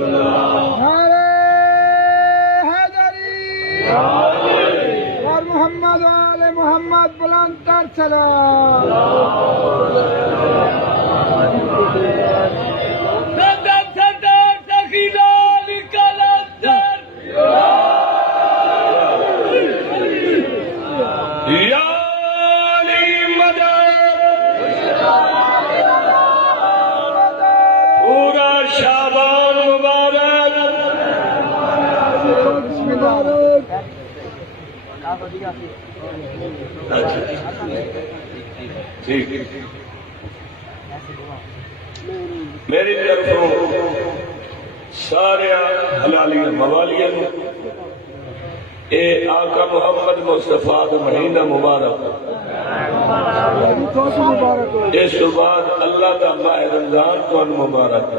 नारे हैदरी और मोहम्मद वाले मोहम्मद बुलंद कर सलाम। ठीक मेरी तरफों सारे हलालिया मवालिया ए आका मुहम्मद मुस्तफा का महीना मुबारक इस बाद अल्लाह का माह रमजान को मुबारक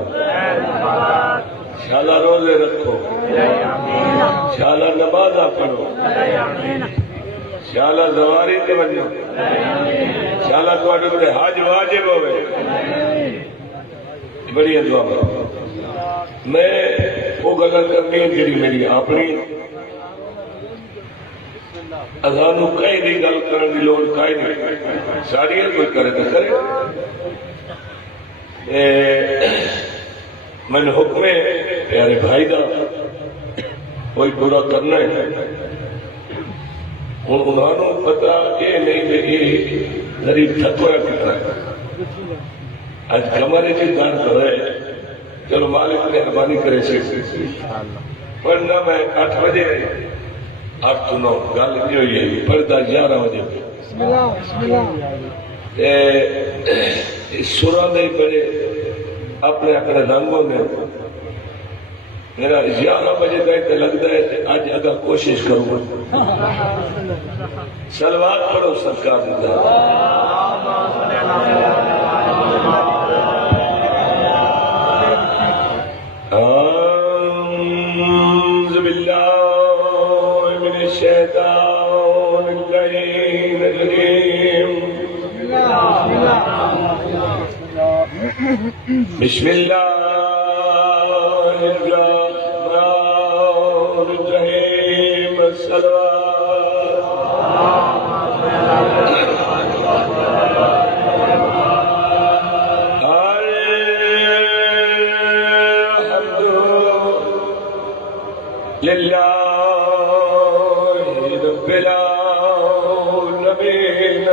शाला रोजे रखो, शाला नमाजा पढ़ो, शाला जवारी ते वञो, शाला तुहाडे ते हज वाजिब होवे। बढ़िया दुआ। मैं वो गल करनी है जी मेरी अपनी असानू कहीं की गल करने की लोड़ काई नहीं, सारिया कोई करे तो करे। मैंने हुक्म है प्यारे भाई का कोई बुरा करना है हूँ उन्होंने पता ये नहीं कि गरीब थकोया कितना है आज कमरे की दर्द है। चलो मालिक मेहरबानी करे से पढ़ना मैं 8 बजे 8 to 9 गल नहीं हुई है पढ़ता 11 बजे सुरा नहीं पढ़े अपने अपने रंगों में मेरा 11 बजे तक लगता है आज अगर कोशिश करूंगा सलवात पढ़ो सरकार औज़ु बिल्लाहि मिनश शैतानिर रजीम बिस्मिल्लाहिर्रहमानिर्रहीम लिल्लाहि रब्बिल आलमीन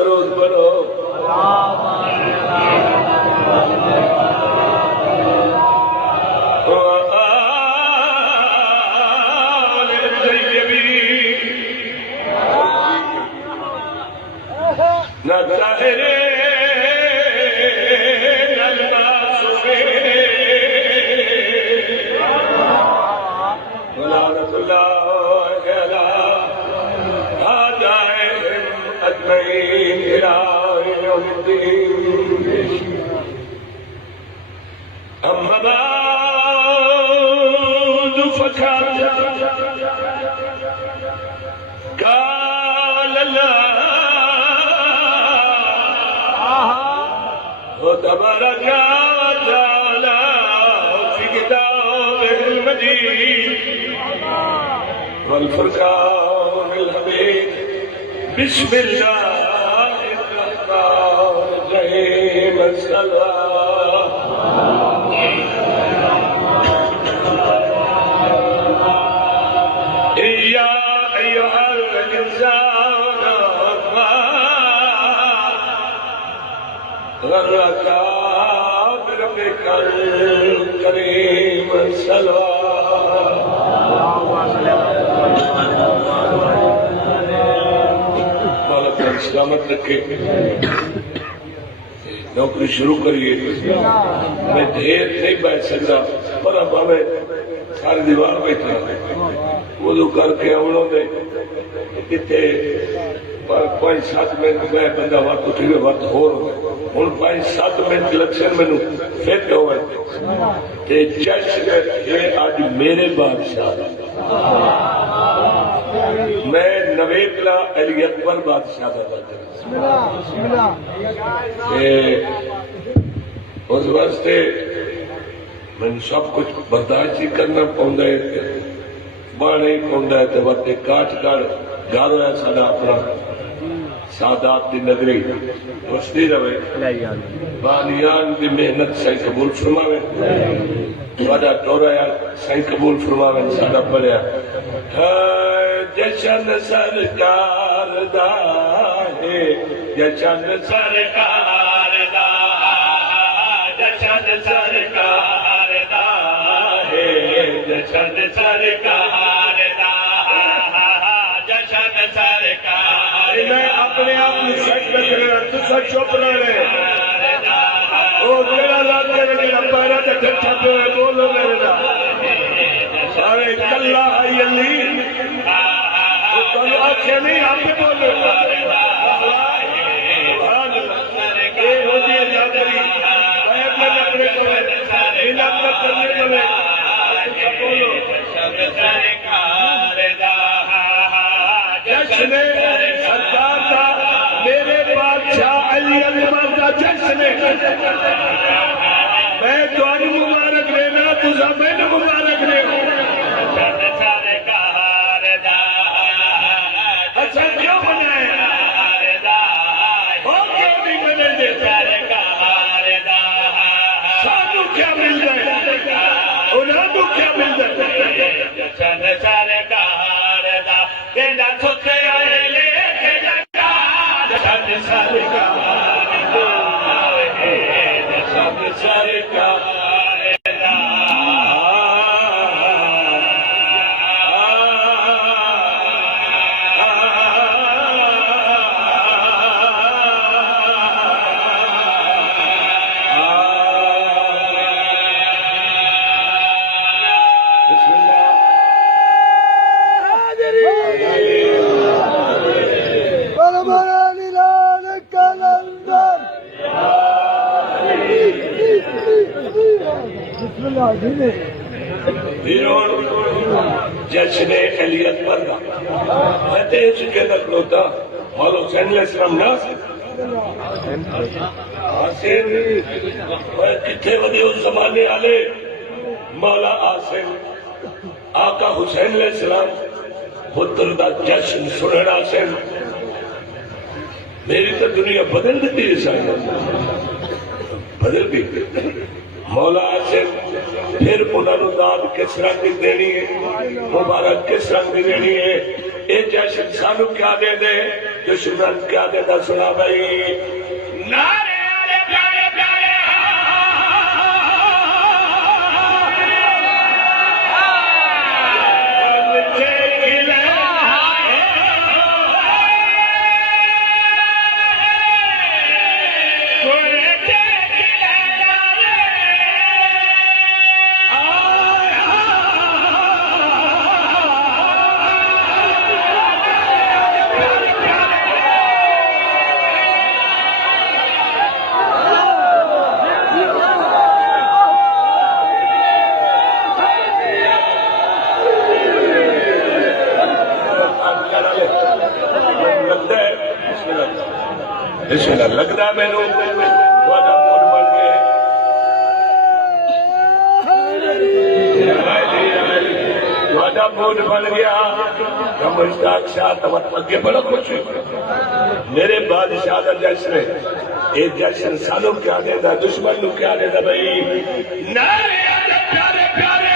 रोज पढ़ो न ताहिरे تبارك وتعالى في كتابه المجيد والفرقان الحميد بسم الله الرحمن الرحيم الصلاة يا أيها الإنسان غرك بربك الكريم सलामत रखे नौकरी शुरू करिए। मैं ढेर नहीं बैठ सकता पर अब हमें सारी दीवार बैठा वो करके आवणों ने कितने 5-7 मिनट मैं बंदा वक्त उठी वक्त होर हूँ 5-7 मिनट लक्षण मैनू फिट हो जश्न ये अज मेरे बादशाह मैं नवेकला अली अकबर बादशाह उस वास्ते मैंने सब कुछ बर्दाश्त ही करना पौंदा है बाण ही पौंदा है तो वक्त काट कर घर है साडा अपना सादात की नगरी वसती रहे बानियान की मेहनत सही कबूल फरमावे साडा टोरा सही कबूल फरमावे साडा पढ़िया जशन सरकार दा है जशन सरकार दा जशन सरकार दा है जशन सरकार दा जशन सरकार मैं अपने आप को सच करना तुसा चुप रहे ओ मेरा लागे मेरा पैरा ते ठट्ठा पे बोलो मेरे ना अरे कल्ला है अली ओ कल आखे नहीं आप बोलो ये होती है जादरी मैं अपने को इन अपने करने वाले बोलो सरकार दा जश्न सरकार दा मेरे बादशाह अली अकबर दा जश्न मैं तुहानू मुबारक देना तुसा मैनू मुबारक दे अच्छा क्यों बनाया हो क्यों नहीं बने सानू क्या मिलता है उन्होंने क्या मिलता है जश्न सरकार दा तेरा सुखे लेके लगा जश्न सरकार जश्न सरकार जश्न अली अकबर का मैं देश के खलोता मौला हुसैन अलैहिस्सलाम ना किथे वधे उस जमाने वाले मौला आसिम आका हुसैन अलैहिस्सलाम पुत्र का जश्न सुनना से मेरी तो दुनिया बदल दी बदल गई मौला आसिम फिर उन्होंने दाद किस रंग की देनी है मुबारक किस रंग की देनी है ये जश्न सानू क्या दे दे दुश्मन क्या देता सुना भाई नारे प्यारे प्यारे लगता मैनू मूड बन गया मूड बन गया मुश्ताक शाह अगे बड़ा कुछ मेरे बादशाह का जश्न ये जश्न सानू क्या देता दुश्मन नू क्या देता भाई नारे प्यारे प्यारे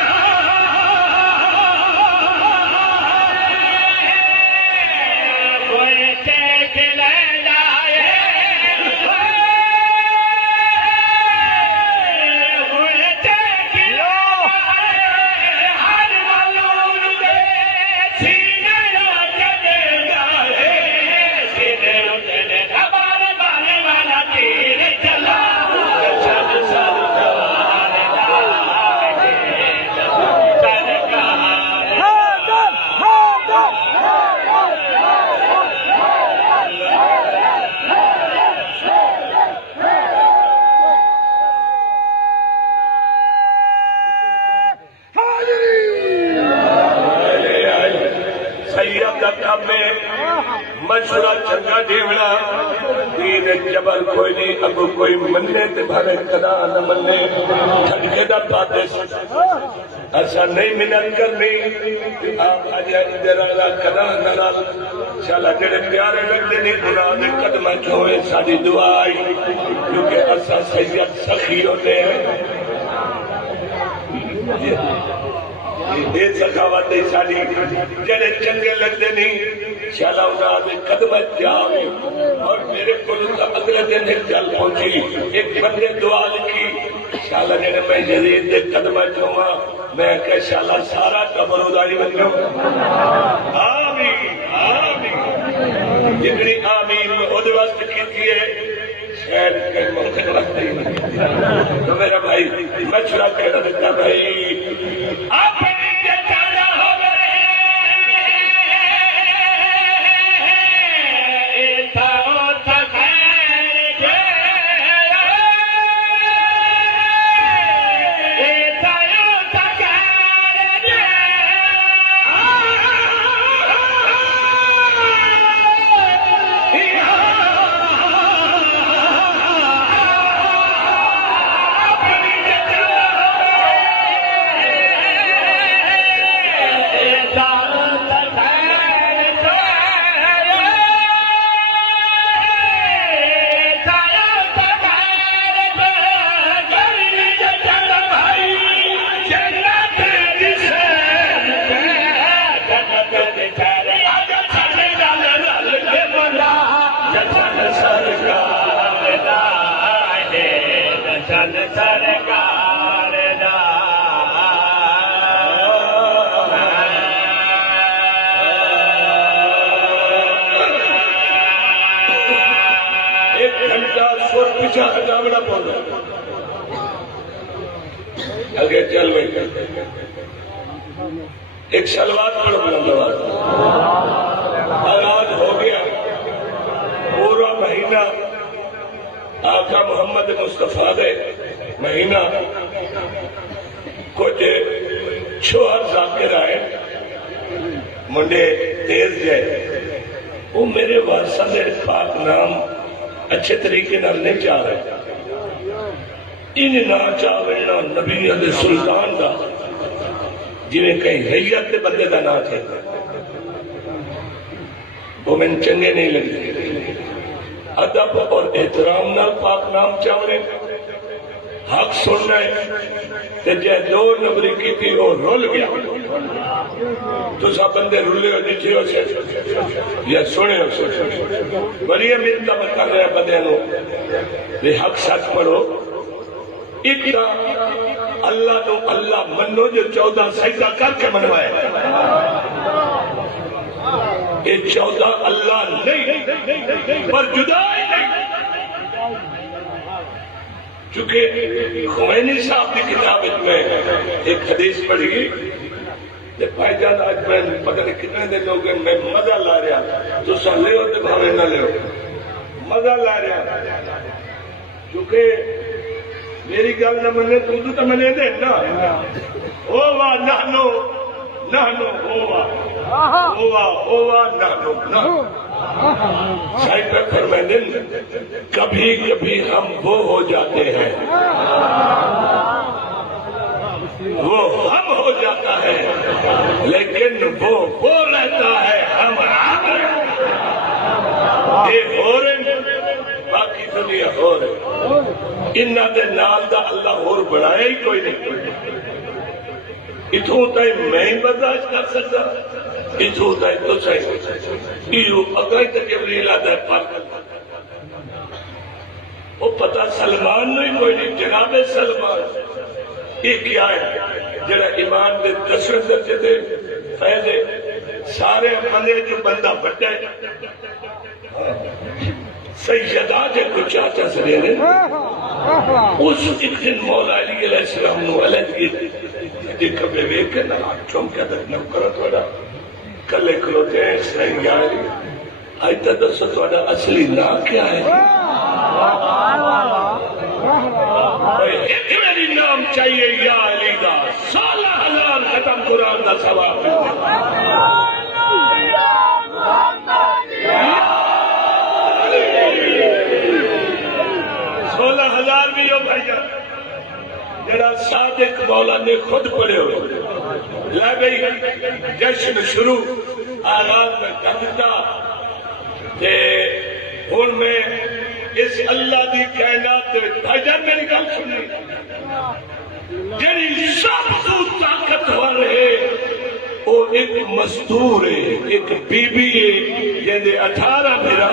को कोई मन्ने ते भावे कदा न मन्ने ठगे दा पादेश असा नहीं मिन्नत करनी आप आजा इधर कदा नाल शाला जेड़े प्यारे लगदे ने खुदा दे कदम चोए साडी दुआ आई क्योंकि असा सैयद सखी होते हैं ये सखावत है साडी जेड़े चंगे लगदे नहीं शाला उन्होंने कदम जाओ और मेरे को अगले दिन एक गल पहुंची एक बंदे दुआ लिखी शाला ने मैं जदीद के कदम चुमा मैं कह शाला सारा कबर उदारी बन जाऊं आमीन आमीन जितनी आमीन ओदे वास्ते कीती है शायद कई मौके लगते ही नहीं तो मेरा भाई मशवरा कहना देता भाई अपनी जटाना हो गए पीछा हटावना पड़ता आगे चल भाई एक सलवार पढ़ बुलंदवाज आजाद हो गया पूरा महीना आका मोहम्मद मुस्तफा दे महीना कुछ छोहर जाकिर आए मुंडे तेज जाए वो मेरे वारसा दे पाक नाम अच्छे तरीके नाल नहीं चाह रहे इन ना चाह रहे नबी दे सुल्तान का जिवें कहीं रैयत के बंदे का ना थे वो मैंने चंगे नहीं लगे अदब और एहतराम नाल पाक नाम चाह रहे हक सुनना है जे दो नंबरी की थी वो रुल गया तुसा बंदे रुले हो जिथे हो या सुने हो बड़ी मिन्नत मैं कर रहा बंदे वे हक सच पढ़ो एक अल्लाह नो अल्लाह मनो जो 14 सजदा करके मनवाए ये 14 अल्लाह नहीं पर जुदाई नहीं चूंकि खुमैनी साहब की किताब में एक हदीस पढ़ी भाईजान आज मैं पता नहीं कितने दिन हो गए मैं मजा ला रहा तो ले तो भावे न ले मजा ला रहा क्योंकि मेरी गल न मने तू तो मने दे ना ओ वाह नानो नानो ओ वाह नानो नानो साहिब फरमाते कभी कभी हम वो हो जाते हैं वो हम हो जाता है लेकिन वो रहता है हम ये हो रहे बाकी दुनिया हो रही इन्हों के नाल दा अल्लाह होर बनाया ही कोई नहीं इथों तक मैं ही बर्दाश्त कर सकता इथों तक तो सही अगर तक जबरील आता है पर वो पता सलमान ही कोई नहीं जनाबे सलमान ये क्या है जरा ईमान के 10वें दर्जे के फायदे सारे बंदे जो बंदा बड़ा है सैयदा जे कुछ चाचा सरे ने उस एक दिन मौला अली अलैहिस्सलाम नु अलैहि दी कबे वेख के ना चौंकिया तक न करो थोड़ा कले खलोते सही यार आज तक दसो थोड़ा असली ना क्या है एक मेरी नाम चाहिए या अली दा 16,000 खत्म कुरान दा सवाब भी हो भाईजान जरा सादिक मौला ने खुद पढ़े हो लै गई जश्न शुरू आगाज में कर दिता हुण मैं इस अल्लाह की कायनात भाईजान मेरी गल सुनी जी सब तो ताकतवर है वो एक मजदूर है एक बीबी है जिन्हें 18 मेरा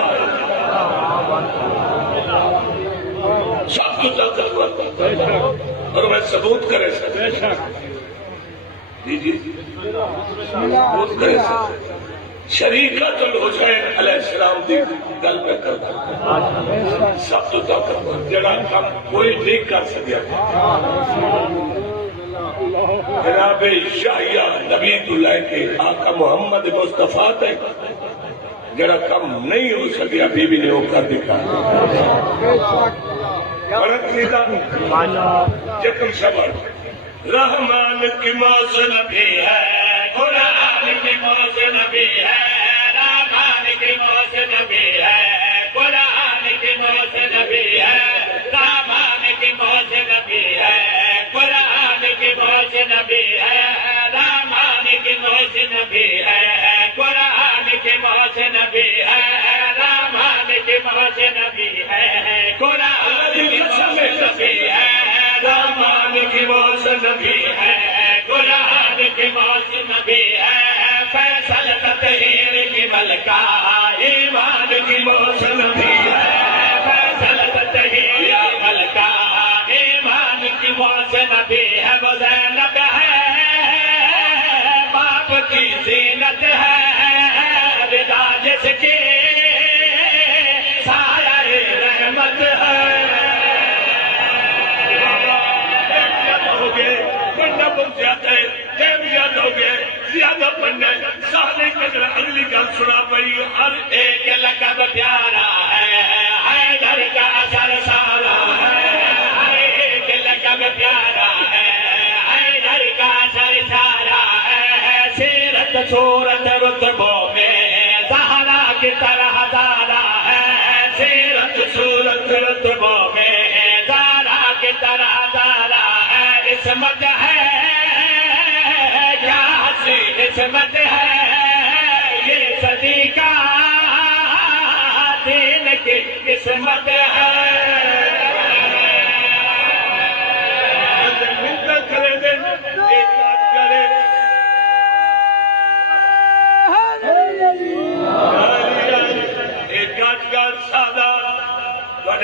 सब तो ताकतवर और मैं सबूत करे जी जी सबूत करे शरीकतुल हुसैन अलैहिस्सलाम दी गल पे करदा सब तो ताकतवर जड़ा काम कोई नहीं कर सकिया जनाब शाहिया नबी तो लेके आका मोहम्मद मुस्तफा तक जड़ा कम नहीं हो सकिया बीबी ने वो कर दिखाया जख्म शबर रहमान की मौसम भी है कुरान की मौसम भी है रहमान की मौसम भी है कुरान की मौसम भी है रहमान की मौसम भी है कुरान की मौसम भी है रहमान की मौसम भी है कुरान की मौसम भी है रहमान की मौसम भी है कुरान की मौसम भी है रहमान की मौसम भी है कुरान की मौसम भी है फैसल ततहीर की मलका ईमान की मौसम भी है फैसल ततहीर की मलका ईमान की मौसम भी है वो ज़ैनब है बाप की ज़ीनत है विदा जिसकी साया रहमत है ज्यादा पढ़ना सारे कदर अगली गल सुना पई हर एक लकब प्यारा है हैदर का असर सारा है हर एक लकब प्यारा है हैदर का असर सारा है सीरत सूरत रुतबों में ज़हरा की तरह ज़ारा है सीरत सूरत रुतबों में ज़हरा की तरह ज़ारा है इस्मत है किस्मत है ये सदी का दिन की किस्मत है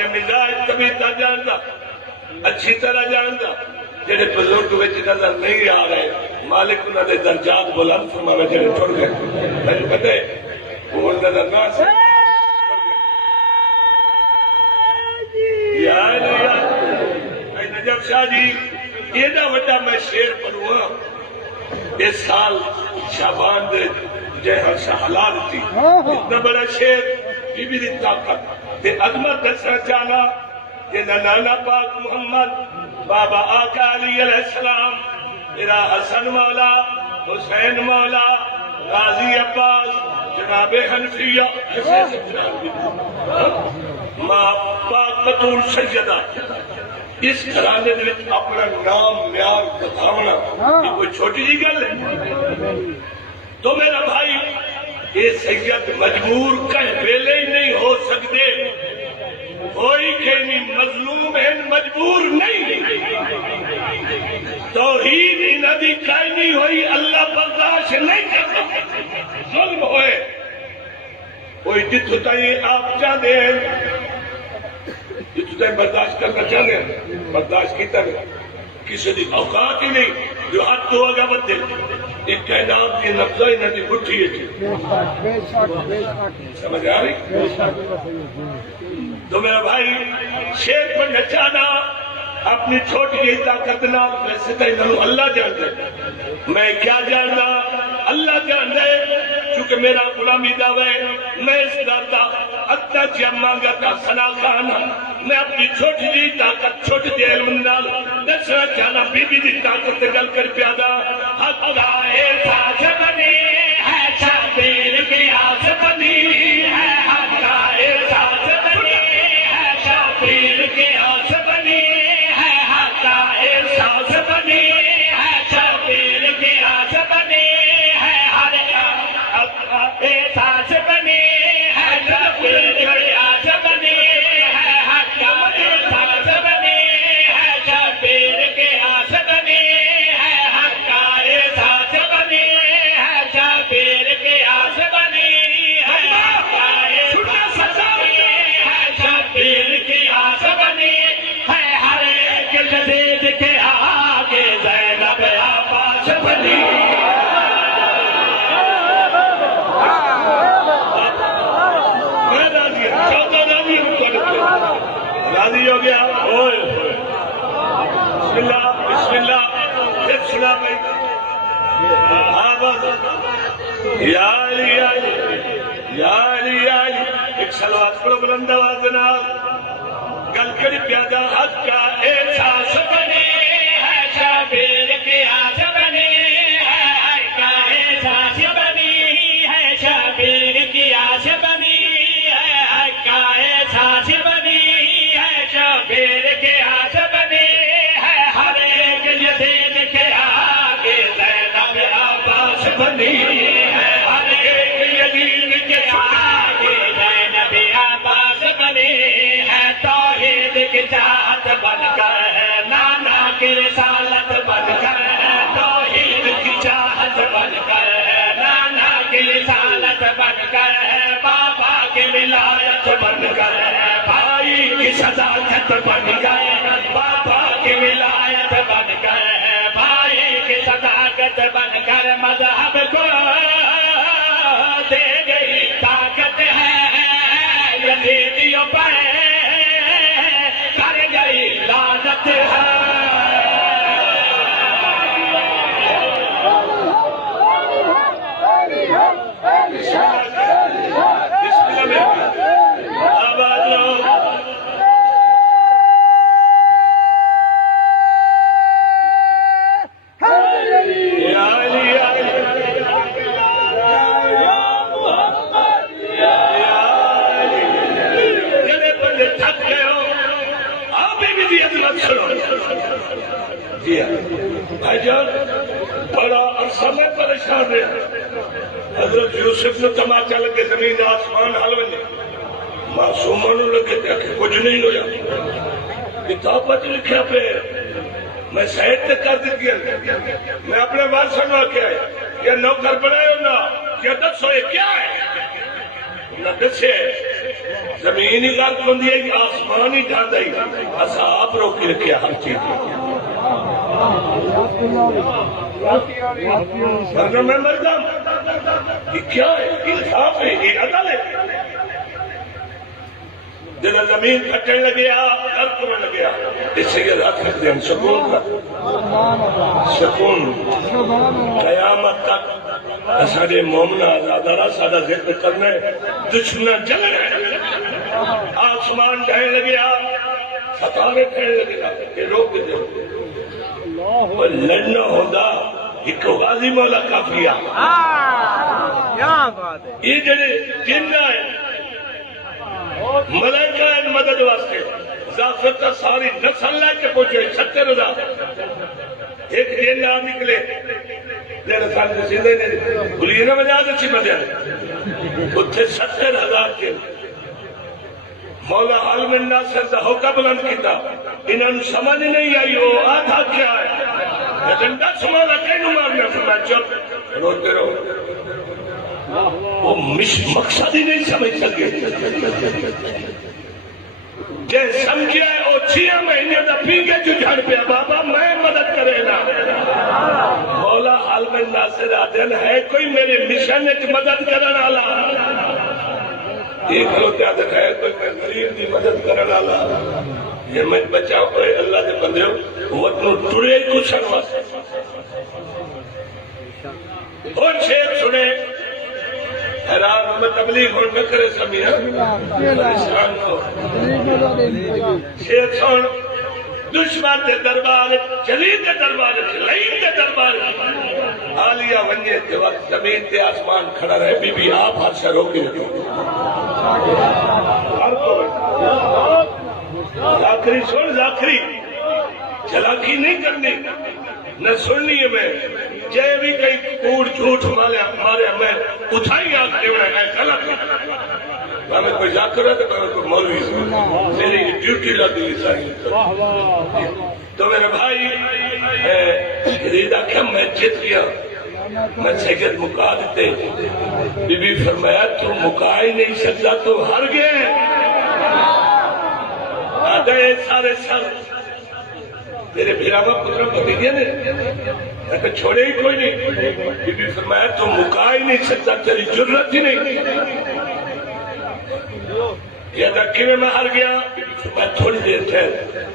मिजाज तबीयत जानता अच्छी तरह जानता जेडे बुजुर्ग विच नजर नहीं आ रहे मालिक उन्होंने दर्जात बुलंद फरमावे जेडे टुर गए मैंने पता है वो नजर ना से यार नजफ शाह जी एडा वड्डा मैं शेर पढ़ूंगा इस साल शाबान दे जैसा हालात थी इतना बड़ा शेर बीबी दी ताकत ते अजमत दसना चाहना कि नाना पाक मोहम्मद बाबा आका अली अलैहिस्सलाम मेरा हसन मौला हुसैन मौला गाजी अब्बास जनाबे हनफिया मां पाक बतूल सैयदा इस घराने दे विच अपना नाम म्यार दिखावना ये कोई छोटी जी गल है तो मेरा भाई ये सैयद मजबूर कहीं वेले ही नहीं हो सकते कोई कहीं मजलूम है मजबूर नहीं तौहीद नदी कहीं नहीं हुई अल्लाह बर्दाश्त नहीं करता जुल्म होए कोई जितों ताई आप चाहते हैं जितों ताई बर्दाश्त करना चाहते हैं बर्दाश्त किया किसी की औकात ही नहीं जो हाथ तो आगे बढ़े एक कायनात की नब्जा ही नदी उठी है समझ आ रही तो मेरा भाई शेर पर नचाना अपनी छोटी जी ताकत ना वैसे तो इन्होंने अल्लाह जान दे मैं क्या जानना अल्लाह जान दे क्योंकि मेरा गुलामी दावा है मैं इस दाता अत्ता जमांगा का सना खान मैं अपनी छोटी जी ताकत छोटी जी इल्म नाल दसना चाहना बीबी दी ताकत गल कर प्यादा हक गाए साथ बनी है शाबीर की आस बनी है हक गाए साथ बनी है शाबीर की आस बनी हो गया। ओए बिस्मिल्लाह बिस्मिल्लाह, फिर सुना भाई। हाँ बस या अली या अली या अली या अली। एक सलवात पढ़ो बुलंद आवाज में नाल। गल करी प्यादा हक का एहसास बने है, शबीर के आस बने है, हक का एहसास बनी है, शबीर की आस बनी है, हक का एहसास बनी है, शबीर के आस बनी है। हर एक यतीम के आगे ज़ैनब अब्बास बनी है, हर एक यतीम के आगे ज़ैनब अब्बास बनी है। तौहीद की चाहत बनकर है, नाना की रिसालत बनकर है, तौहीद की चाहत बनकर है, नाना की रिसालत बनकर है, बाबा की विलायत बनकर है, भाई की सदाकत बनकर है, बाबा की विलायत बनकर है, भाई की सदाकत बनकर मजहब को दे गई ताकत है। यजीदियों पर कर गई लानत है। आवाज लो। या अली या अली या अली। जरे बंदे थक गए हो, आप भी जी अदरक सुनो। जी भाईजान, बड़ा अरसा में परेशान रहे। हजरत यूसुफ ने तमाचा लगे, जमीन आसमान हल वने, मासूमा लगे कुछ नहीं होया। किताब लिखा पे मैं साइड तक कर दी। मैं अपने वारसन आके आया, या नौकर बनाए ना, क्या दसो ये क्या है न दसे। जमीन ही गर्क होंगी है, आसमान ही ढांदा ही, असा आप रोकी रखे हर चीज। वरना मैं मर जाऊं। ये क्या है? इंसाफ है, ये अदालत। जब जमीन फटने लगे, गर्क होने लगे, इससे ये रात रख दें सुकून का, सुकून कयामत तक। साढ़े मोमना आजादारा सादा जिक्र करना, दुश्मन जलना, आसमान ढहने लगे, सतारे ठहने लगे, ये रोक दे। लड़ना होता एक गाजी मौला काफिया। ये जड़े जिन्ना है मलाइका मदद वास्ते, जाफर का सारी नस्ल लेके पहुंचे 70,000। एक जिन ना निकले गुलिया बजा अच्छी बजा उत्थे 70,000 के मौला आलम नासिर का होका बुलंद किया। इन्होंने समझ नहीं आई वो आधा क्या है, लेकिन 10 मौला कहनू मारना। मैं चुप रोते रहो, वो मकसद ही नहीं समझ सके। जे समझिया वो 6 महीने का पीके जुझाड़ पे बाबा मैं मदद करे ना। मौला आलम नासिर आदन है कोई मेरे मिशन मदद करने वाला, एक आदत है कोई मैं गरीब की मदद करने वाला। ये मैं बचाओ कोई अल्लाह के बंदे वतनू टुरे कुछ और शेर सुने हैरान में तबलीग हो न करे समिया परेशान हो। शेर सुन, दुश्मन के दरबार जलील के दरबार लईन के दरबार आलिया वन्य के वक्त जमीन के आसमान खड़ा रहे। बीबी आप हादसा रोके जाखरी सुन, जाखरी चलाकी नहीं करनी न सुननी है। मैं जय भी कई कूड़ झूठ मारे मैं उठाई आके गलत मैं कोई जाकर है तो मैं कोई मौलवी मेरी ड्यूटी लगी चाहिए। तो मेरे भाई आख्या मैं जीत गया, मैं सैयद मुका देते। बीबी फरमाया तू मुका ही नहीं सकता, तू हार गए। सारे सर तेरे भिरावा पुत्र भतीजे ने छोड़े ही कोई नहीं। बीबी फरमाया तू मुका ही नहीं सकता, तेरी जरूरत ही नहीं। या धक्के में मैं हार गया। मैं थोड़ी देर ठहर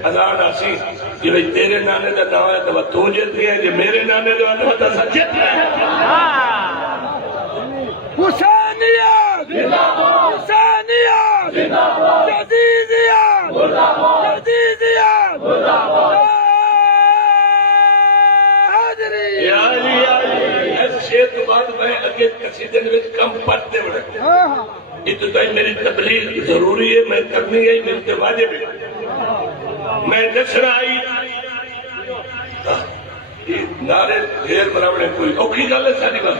अजान आसी कि भाई तेरे नाने का नाम है तो तू जीत गया, जो मेरे नाने का नाम है तो जीत गया। हुसैनियत हुसैनियत जदीदियत जदीदियत हाज़री। इस शेर के बाद मैं अगे कसीदे में कम पढ़ते बड़े इतना मेरी तबलीग जरूरी है, मैं करनी है, मेरे से वाजिब है। मैं दसना आई नारे ढेर बराबर कोई औखी गल है सारी बात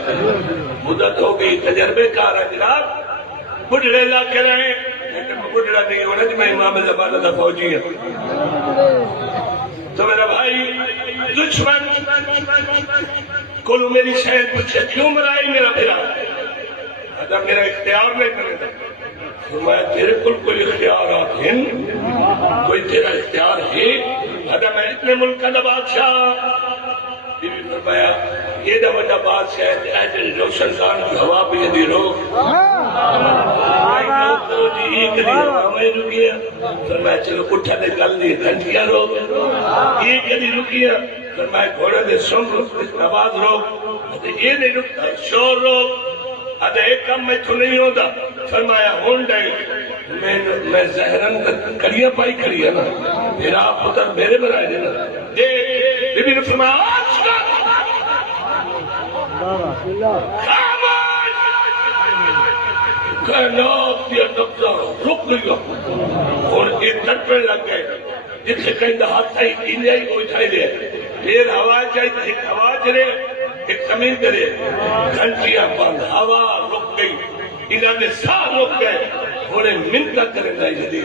मुद्दत हो गई, तजर्बेकार है जनाब। बुढ़े इलाके रहे लेकिन बुढ़ा नहीं होना जी, मैं इमाम ज़माना का फौजी हूँ। तो मेरा भाई दुश्मन को मेरी शहर पूछे क्यों मराई मेरा फिरा, अगर मेरा इख्तियार नहीं करेगा तो मैं तेरे को कोई इख्तियार है, कोई तेरा इख्तियार है। अगर मैं इतने मुल्क का बादशाह बीवी फरमाया ये वजह बादशाह रोशन खान की हवा भी यदि रोक रुकिया फिर मैं चलो उठा दे गल दी घंटियां रोक ये कदी रुकिया फिर मैं घोड़े दे सुन आवाज रोक ये नहीं रुकता शोर रोक अरे एक कम में तो नहीं होता फरमाया होन डे मैं जहरन कड़िया पाई खड़ी है ना मेरा आप पुत्र मेरे बनाए देना दे बीबी ने फरमाया रुक गई और एक तड़पने लग गए जिथे कहीं हाथ आई इंडिया ही कोई छाई दे फिर आवाज आई एक आवाज रे एक जमीन करे घंटियां बंद हवा रुक गई इन्होंने साह रुक गए थोड़े मिन्नत करेंगे यदि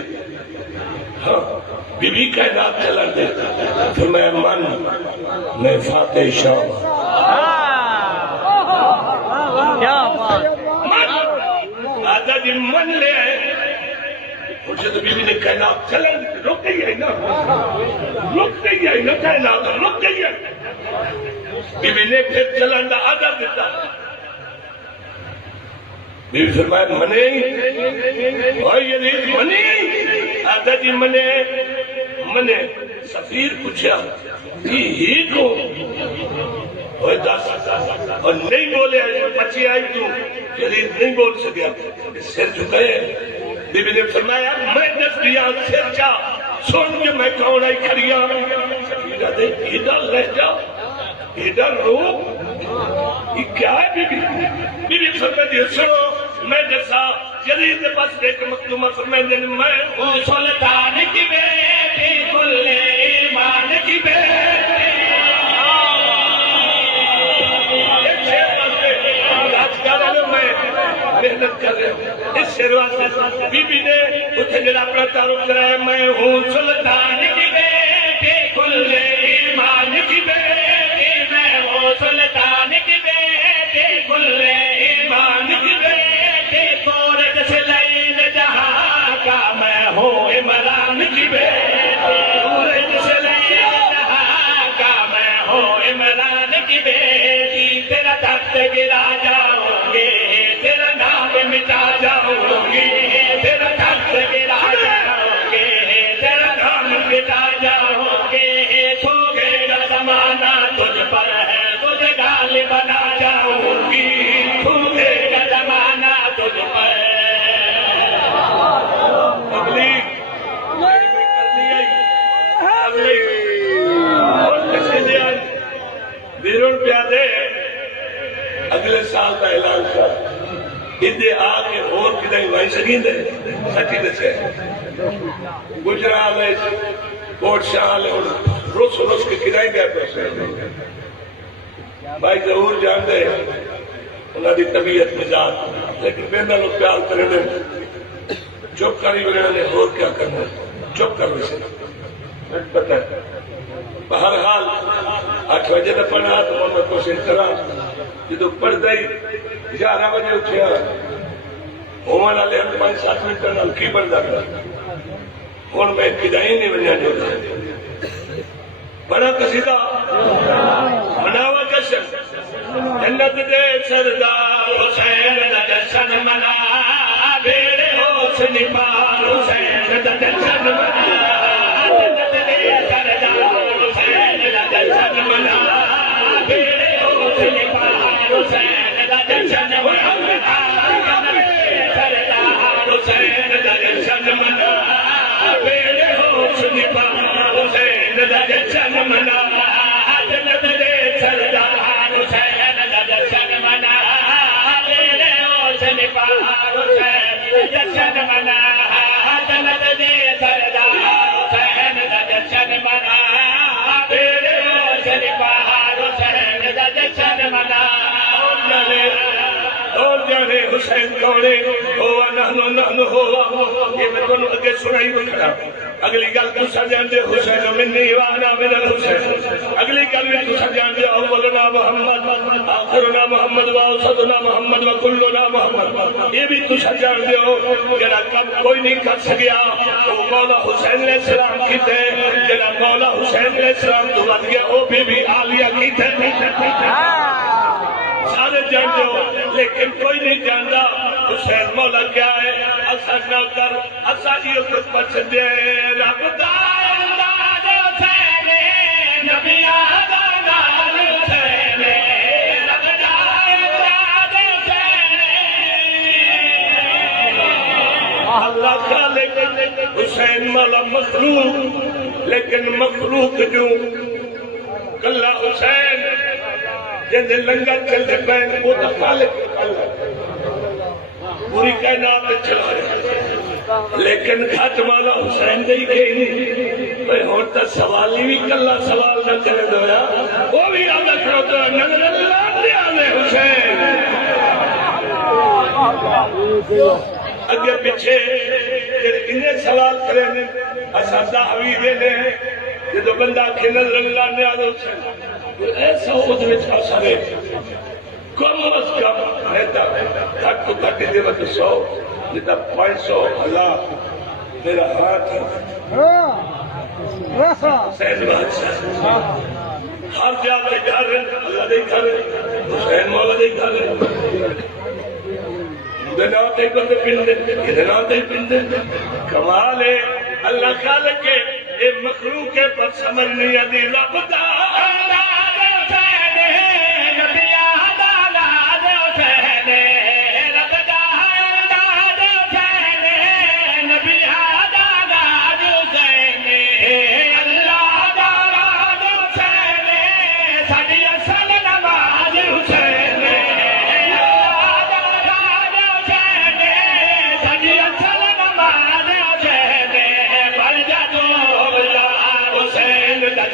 हाँ बीबी का नाम चला दे फिर मैं फाते शाह आजा जी मन ले आए मुझे तो बीबी ने कहना चलन रुक गई है ना कहना रुक गई है। बीबी ने फिर चलन का आधा दिता बीबी फरमाया मने मने आधा जी मने सफीर पूछा ही को और नहीं बोले बच्ची आई तू यदि नहीं बोल सकिया सिर झुकाए बीबी ने फरमाया मैं दस दिया सिर जा सुन के मैं कौन आई खड़िया लहजा इधर रूप ये क्या है बीबी फरमाती सुनो मैं जैसा जरीद के पास एक मखदूमा फरमाते मैं हूँ सुल्तान की बेटी कुल्ले ईमान की बेटी मेहनत कर रहे इस शेरवा से बीबी ने उसे जरा अपना तारुफ कराया मैं हूँ सुल्तान की बेटी कुल्ले ईमान की बेटी मैं हूँ सुल्तान की बेटी कुल्ले ईमान की बेटी सूरज से लैल जहाँ का मैं हूँ इमरान की बेटी सूरज से लैल जहाँ का मैं हूँ इमरान की बेटी तेरा तख्त गिरा जाओगे तेरा नाम मिटा जाओगे तेरा तख्त गिरा जाओगे तेरा नाम मिटा जाओगे ठोकेगा जमाना तुझ पर है तुझे गाली बना जाऊंगी ठोकेगा जमाना तुझ पर अगले साल का ऐलान कर इधे आके और किधर वही सकी सची दसे गुजरात कोट शाल और रोस रोस के किराए गया पैसे भाई जरूर जानते उन्होंने तबीयत मिजाज लेकिन बेना लोग प्यार करेंगे चुप करी ने और क्या करना चुप कर पता है हर हाल 8 बजे तक पढ़ना तो मैं कोशिश करा जो पढ़ता ही 11 बजे उठिया होवन वाले 5-7 मिनट की पढ़ता हूँ मैं किदाई नहीं बनना चाहता बड़ा कसीदा मनावा जश्न जन्नत दे सरदार हुसैन दा जश्न मना बेड़े हो हुसैन पार हुसैन दा जश्न मना जन्नत दे सरदार हुसैन दा जश्न मना बेड़े हुसैन पार हुसैन दा जश्न मना जन्नत दे सरदार हुसैन दा जश्न मना बेड़े हुसैन पार हुसैन दा जश्न मना जन्नत दे सरदार हुसैन दा जश्न मना बेड़े हुसैन पार हुसैन दा जश्न मना जन्नत दे सरदार हुसैन दा जश्न मना बेड़े हुसैन पार हुसैन दा जश्न मना और जाने हुसैन कौने होवा नहनो होवा ये मैं तुहानू अगे सुनाई खड़ा अगली गल तुसा जानदे हुसैन मिन्नी व अना मिनल हुसैन अगली गल भी तुसा जानदे अव्वलुना मुहम्मद आखिरुना मुहम्मद व औसतुना मुहम्मद व कुल्लुना मुहम्मद ये भी तुसा जानदे हो जेड़ा कम कोई नहीं कर सकिया वो मौला हुसैन अलैहिस्सलाम कीते जेड़ा मौला हुसैन अलैहिस्सलाम तो वध गया वो भी आलिया कीते सारे जानते हो लेकिन कोई नहीं जानता हुसैन मौला क्या है असा ना कर असा जी कुछ बच दे रब दा इमदाद हुसैन नबिया दा नाम हुसैन रब दा इमदाद हुसैन अल्लाह खालिक हुसैन मौला मखलूक लेकिन मखलूक जो कल्ला हुसैन जिंदे लंगर चलते पैन वो तो खालिक पूरी कायनात चला लेकिन घट वाला हुसैन दे गई नहीं हुण तो सवाली भी कला सवाल न करे दोया वो भी आंदा खड़ो तो नजर लांदे आने हुसैन अगे पीछे इन्ने सवाल करे ने असा दावी देने जो बंदा के नजर लाने आने हुसैन ऐसा उधर असरे कम अज कम रहता घट तो घट दे वक्त 100 नहीं तो 500 1000 मेरा हाथ है हुसैन बादशाह हर जगह घर अल्लाह दे घर हुसैन मौला दे घर नाते बंदे पिंदे ये नाते पिंदे कमाल है अल्लाह खालिक के ये मखलूक है पर समझ नहीं आती रब दा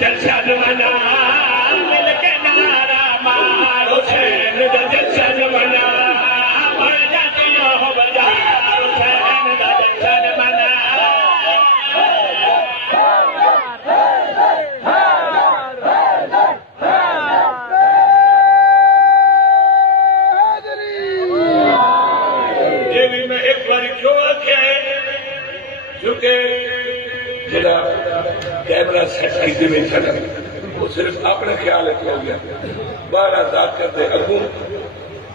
जश्न मना मिल के नारा मार हुसैन दा जश्न मना मर जाती हो बजा हुसैन दा जश्न मना ये भी मैं एक बार क्यों आखे क्योंकि जरा कैमरा सेट की में चला वो सिर्फ अपने ख्याल हो गया 12 जाकर दे अगू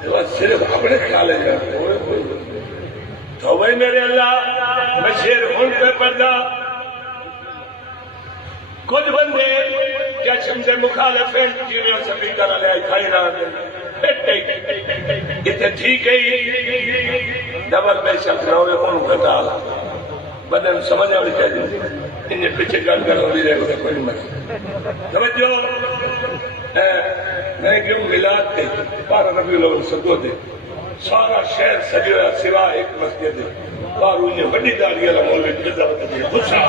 तो सिर्फ अपने ख्याल है तो वही मेरे अल्लाह मैं शेर हूं पे पर्दा कुछ बंदे क्या समझे मुखालिफ हैं जिन्हें स्पीकर ले खाई रहा इतने ठीक है डबल पैसा करावे कौन घटा बदन समझ आनी चाहिए इन्हें पीछे गल कर रही रहे कोई मत समझो मैं क्यों मिलाद के 12 रबीउल अव्वल सदो दे सारा शहर सजो सिवा एक मस्जिद है बाहर उन्हें बड़ी दाढ़ी वाला मौलवी गुस्सा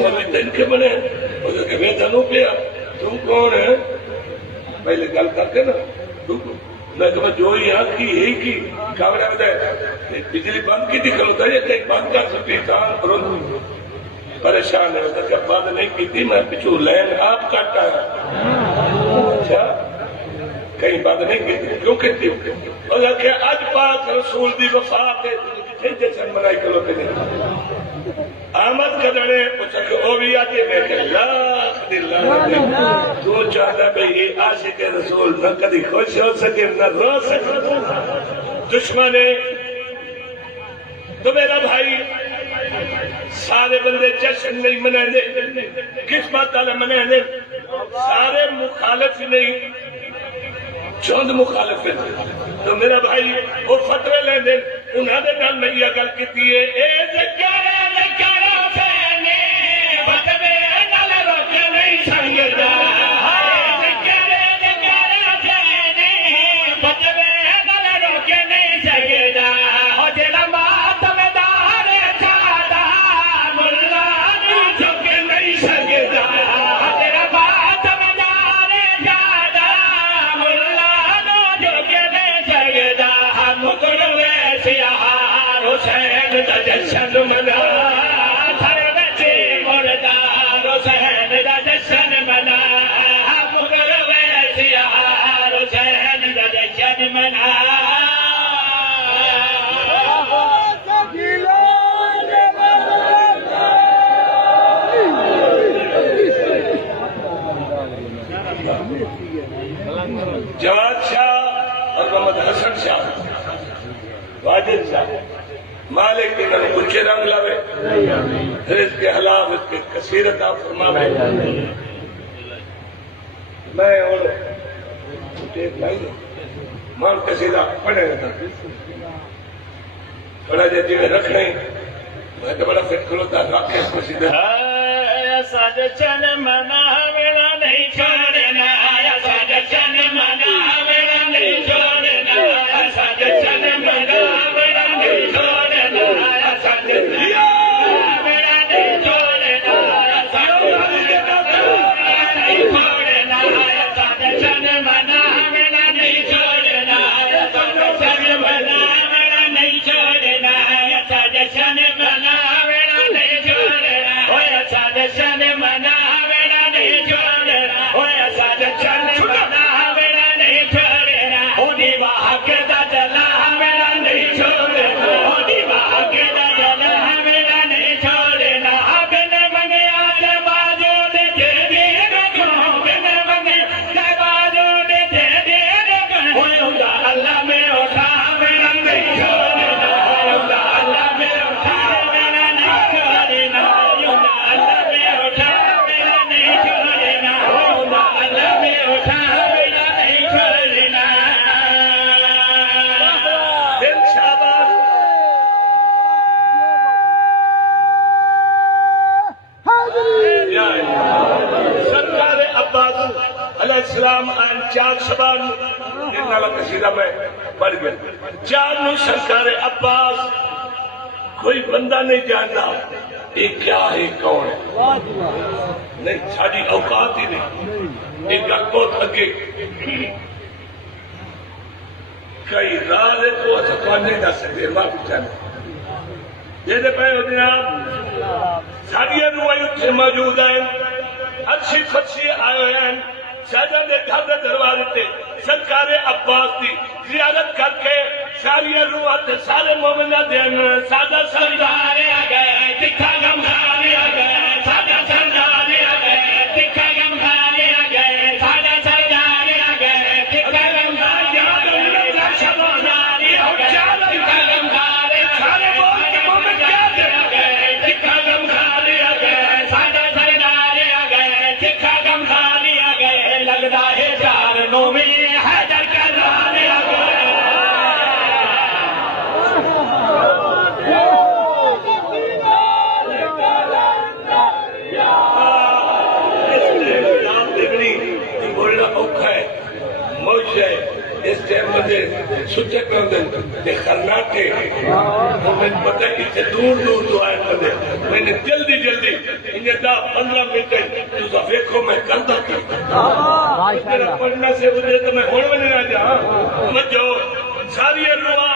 मौलवी दिन के बने मैं जानू पिया तू कौन है पहले गल करके ना मैं जो ही यहाँ की यही की कावड़ा बताए बिजली बंद की थी खलोता है कहीं बंद कर सकती परेशान है क्या बंद नहीं की थी मैं पिछू लैन आप काटा है अच्छा कहीं बंद नहीं की थी क्यों कहती अज पाक रसूल दी वफा के जश्न मनाई खलोते नहीं आमद कदने ओ भी आती मैं लाख तू चाहता भाई ये आशिक रसूल न कभी खुश हो सके न रो सके दुश्मन तो मेरा भाई सारे बंदे जश्न नहीं मनाते, किस्मत वाले मनाते, सारे मुखालिफ नहीं, चुंद मुखालिफ है। तो मेरा भाई वो फतवे लेंदे, उन्होंने नाल मैं ये गल की है, ए ज़कारा ज़कारा फैने फतवे नाल रोक नहीं संगदा, ज़कारा ज़कारा फैने फतवे नाल रोक नहीं संगदा, ओ जेड़ा मातमदार चाहता मुल्ला नहीं झुक नहीं सकदा, जेड़ा मातमदार चाहता मुल्ला नहीं झुक नहीं सकदा, मुकुर वैसे हार हुसैन दा जश्न मना, थारे बच्चे मुर्दार हुसैन दा जश्न मना, मुकुर वैसे हार हुसैन दा जश्न मना। जवाद शाह और मोहम्मद हसन शाह, वाजिद शाह, मालिक इन्होंने कुछ रंग लावे, फिर इसके हलाफ इसके कसीरत आप फरमावे। मैं और मान कसीदा पढ़े थोड़ा जि जिम्मे रखने, मैं तो बड़ा फिट खलोता रख कसीदा सजन मना वेला नहीं छोड़ना, सजन मना वेला नहीं छोड़ना, सजन मना वेला नहीं छोड़ना, सजन वेला नहीं छोड़ना, नहीं छोड़ना, सजन मना वेला नहीं छोड़ना, सजन मना वेला नहीं छोड़ना, सजन मना वेला नहीं छोड़ना, सजन मना वेला नहीं छोड़ना, सजन मना वेला नहीं छोड़ना, दीवाह के दला वेला नहीं छोड़ना, दीवाह के दला वेला नहीं छोड़ना, बिन मंगिया के बाजू दे दे रखो, बिन मंगिया के बाजू दे दे रखो, अल्लाह में उठा वेला नहीं छोड़ना, अल्लाह में उठा वेला नहीं छोड़ना, अल्लाह में उठा वेला नहीं छोड़ना, अल्लाह में उठा वेला नहीं छोड़ना। दिल शाबाश सरकार अब्बास अलैहिस्सलाम आन चाक सबान इन्ना कसीदा में पढ़ गया। चार सरकार अब्बास कोई बंदा नहीं जानता ये क्या है कौन है, नहीं साड़ी औकात ही नहीं, एक गल बहुत अगे कई राज को असं नहीं दस सकते, माफी चाहते जेदे पे जनाब साड़ियां रुआई उत्थे मौजूद हैं, अच्छी फच्छी आए हैं, शाहजहां के घर के दरवाजे ते सरकार अब्बास की जियारत करके सारिया रूह ते सारे मोमिना देन सादा सरदार आ गए, तिखा गमखान आ गए, सादा सरदार आ गए, तिखा गमखान आ गए, सादा सरदार आ गए, तिखा गमखान आ गए, शबानार आ गए, तिखा गमखान सारे मोमिन क्या आ गए, तिखा गमखान आ गए, सादा सरदार आ गए, तिखा गमखान आ गए, लगदा है चार नोमी हैदर का रान आ गए। इस टाइम मुझे सुचे पे खरनाटे मैंने पता इतने दूर दूर तो आए बंदे, मैंने जल्दी जल्दी इन्हें 10-15 मिनट तुझा देखो मैं करता पढ़ना से मुझे तो मैं होड़ बने ना जा समझो सारी रुआ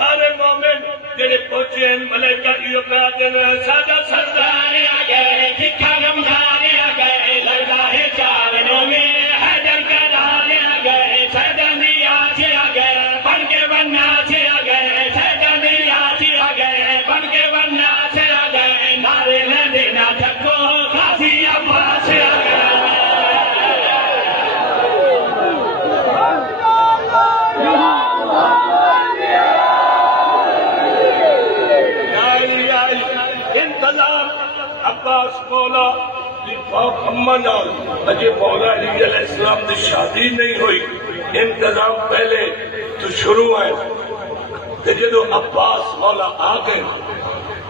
सारे मोमिन जेड़े पहुंचे हैं मलाइका इयो कहते हैं सादा सरदार आ गए, तिखा गमखान आ गए, लगदा है चार नोमी हैदर का रान आ गए, सजनी आछ आ गए, बन के बन्ना से आ गए, सजनी आछ आ गए, बन के बन्ना से आ गए, नारे लेने ना थको काजी अब्बास आ गए। अम्मा नाल अजे मौला अली अलैहिस्सलाम की शादी नहीं हुई, इंतजाम पहले तो शुरू है। तो जो अब्बास मौला आ गए,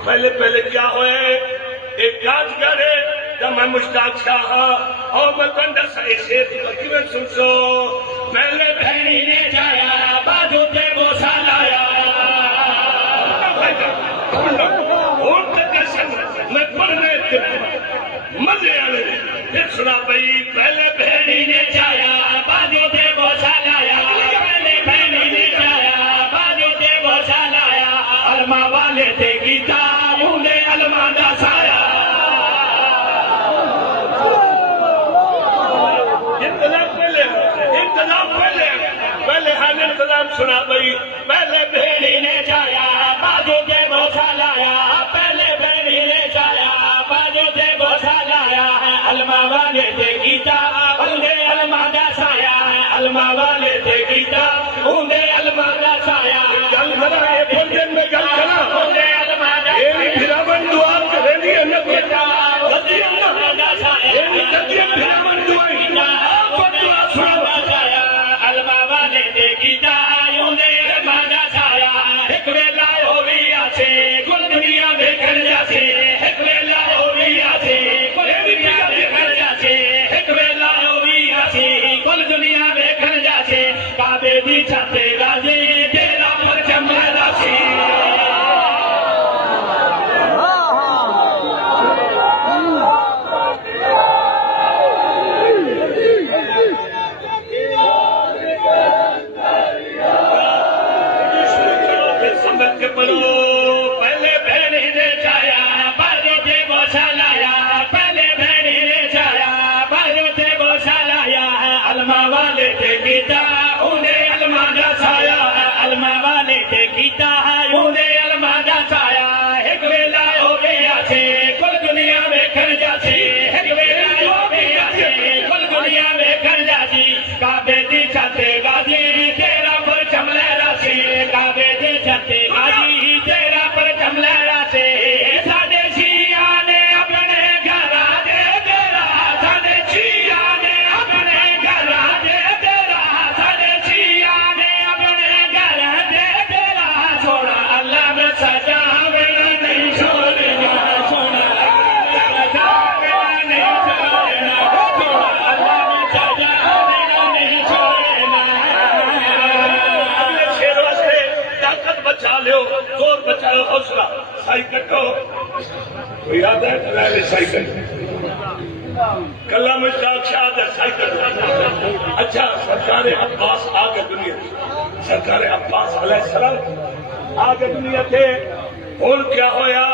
पहले पहले क्या होए, एक गाज करे जब मैं मुश्ताक शाह और मैं कंधा से शेर की में सुन सो। पहले बहनी ने जाया बाजू ते गोसा लाया, और मैं पढ़ने मजे आने फिर सुना भाई। पहले बहनी ने जाया बाजू ते गोसा लाया, पहले बहनी ने जाया बाजू ते गोसा लाया, अलमा वाले थे गीता मुंडे अलमा दा साया। पहले हाँ इंतजाम सुना भाई। पहले भेड़ी ने जाया बाजू के गोसा लाया, पहले भेड़ी ने जाया बाजू के गोसा लाया, अलमा वाले थे गीता उंदे अलमा दा साया, अलमा वाले थे गीता उंदे अलमा दा साया। गल करा ये भोजन में गल करा उंदे अलमा दा ये फिरावन दुआ करे दी न बेटा गद्दी अलमा दा साया, ये गद्दी फिरावन दुआ ना दुआ सुना साया, अलमा वाले थे गीता उंदे अलमा दा साया। एक वेला होवी आछे कुल दुनिया देखण जासे, एक वेला होवी आछे कुल दुनिया देखण जासे, एक वेला होवी आछे कुल दुनिया देखण जासे, काबे दी छाते राजे तेरा पर चमड़ा से। पहले बहनी ने जाया बाजू से गोसा लाया, पहले बहनी ने जाया बाजू से गोसा लाया, अलमा वाले थे गीता उन्हें अलमा दा साया, अलमा वाले थे गीता उन्हें अलमा दा साया। एक वेला हो गया से कुल दुनिया में कर जासी, एक वेला हो गया से कुल दुनिया में कर जासी, काबे दी छाते गाजी तेरा पर चमले राशि, काबे दी छाते गाजी तेरा पर चमले राशि। साडे छिया ने अपने घर दे तेरा, साडे छिया ने अपने घर दे तेरा, साडे छिया ने अपने घर दे तेरा, सोना अल्लाह में सजा मेरा नहीं छोड़ना, सोना अल्लाह में सजा मेरा नहीं छोड़ना, सोना अल्लाह में सजा मेरा नहीं छोड़ना। अगले शेर वास्ते ताकत बचा लो, जोर बचाओ, हौसला साई कटो। तो याद है कलाले साई कटो, कला मुश्ताक शाह साई कटो। अच्छा सरकार अब्बास आ गए दुनिया, सरकार अब्बास अलैहिस्सलाम आ गए दुनिया थे। और क्या होया,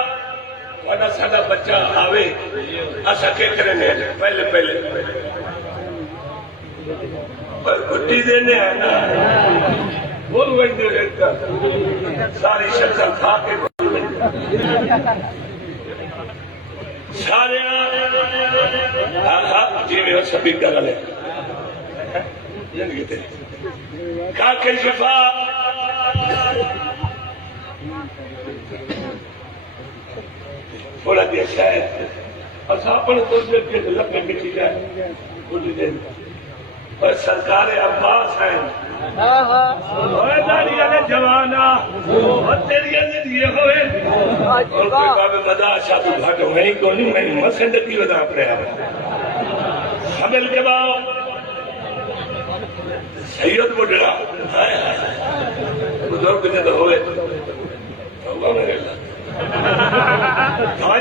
वादा सादा बच्चा आवे असा के करने पहले पहले पर गुड्डी देने है ना, बोल वही सारी शक्ल खा के सारे जी मेरा सभी कर ले का के शिफा थोड़ा दिया शायद अपन तो लपे मिट्टी जाए गुड्डी देने पर सरकार अब्बास है जवाना तेरी ये होए और बाबे मदा शादी घाट वहीं को नहीं मैं मसंद की वजह अपने आप हमें के बाद सैयद बुढ़ा बुजुर्ग ने तो होए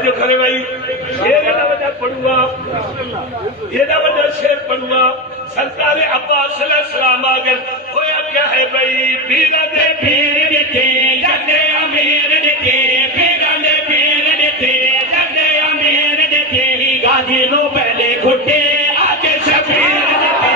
जो करे भाई शेर एना वजह पढ़ूंगा, एना वजह शेर पढ़ूंगा। सरकार अब्बास अलैहिस्सलाम आ गए, होया क्या है भाई, पीरा दे पीर दिखे जगदे अमीर दिखे, पीरा दे पीर दिखे जगदे अमीर दिखे, गाजी नो पहले घुटे आके शबीर दिखे।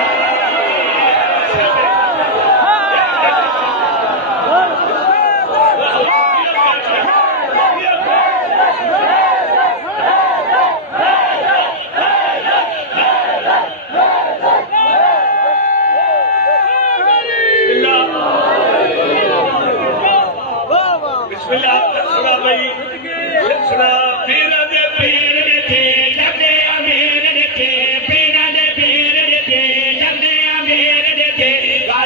सुना भाई सुना पीर दे पीर दिखे जगदे अमीर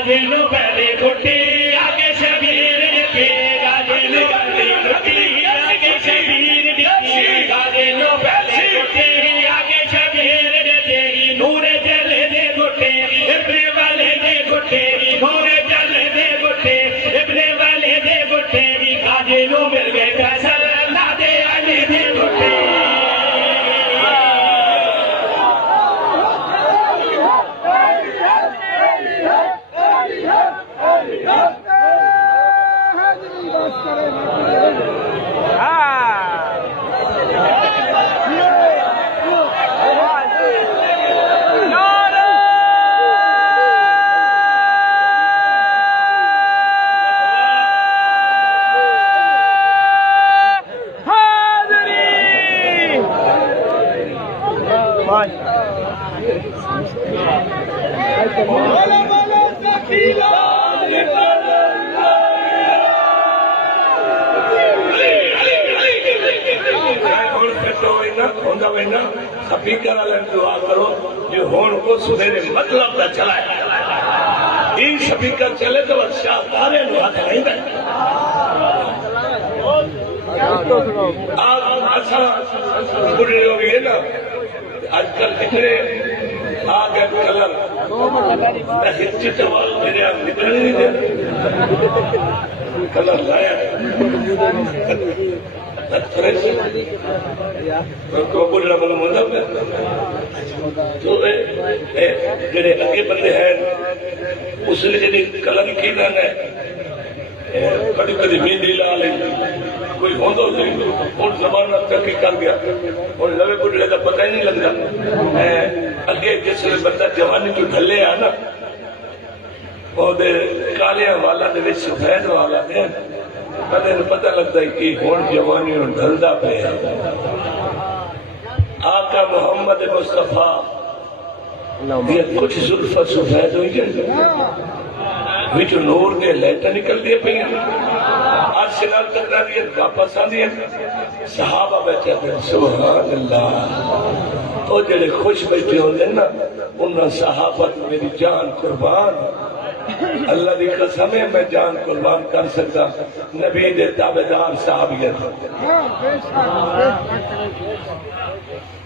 गाजे नो पहले घुटे आगे शबीर दिखे गाजे नो पहले घुटे आगे शबीर दिखे गाजे नो पहले घुटे आगे शबीर दिखे नूर जले दे घुटे इब्ने वाले दे घुटे नूर जले दे घुटे इब्ने वाले दे घुटे गाजे नो मिल गए फैसल नादे अली दे घुटे स्पीकर वाले दुआ करो जो होन को सुधेरे मतलब का चलाए इन स्पीकर चले तो अच्छा तारे हाथ नहीं दे अच्छा बुढ़े हो गए ना आजकल कितने आ गए कलर चिट्टे वाल मेरे आप निकल नहीं दे कलर लाया तो जेडे अगे बंदे हैं उसने जी कलर की है कभी कभी मेहंदी ला ली कोई होंदो हूं जमाना तरक्की कर गया हूं नवे बुढ़े का पता ही नहीं लगता अगे जिसले बंदा जवानी चो ढले आ ना कालिया वाला सफेद वाला ने पता लगता है कि हूं जवानी ढलदा पे आका मोहम्मद मुस्तफा कुछ जुल्फा सफेद हुई विचो नूर दे लाइटा निकल दी पे अर्श नाल टकरा दी वापस आंदी सहाबा बैठे थे सुभान अल्लाह तो जेडे खुश बैठे होंगे ना उन्हें सहाबा मेरी जान कुर्बान अल्लाह की कसम है मैं जान कुर्बान कर सकता नबी दे ताबेदार साहबियत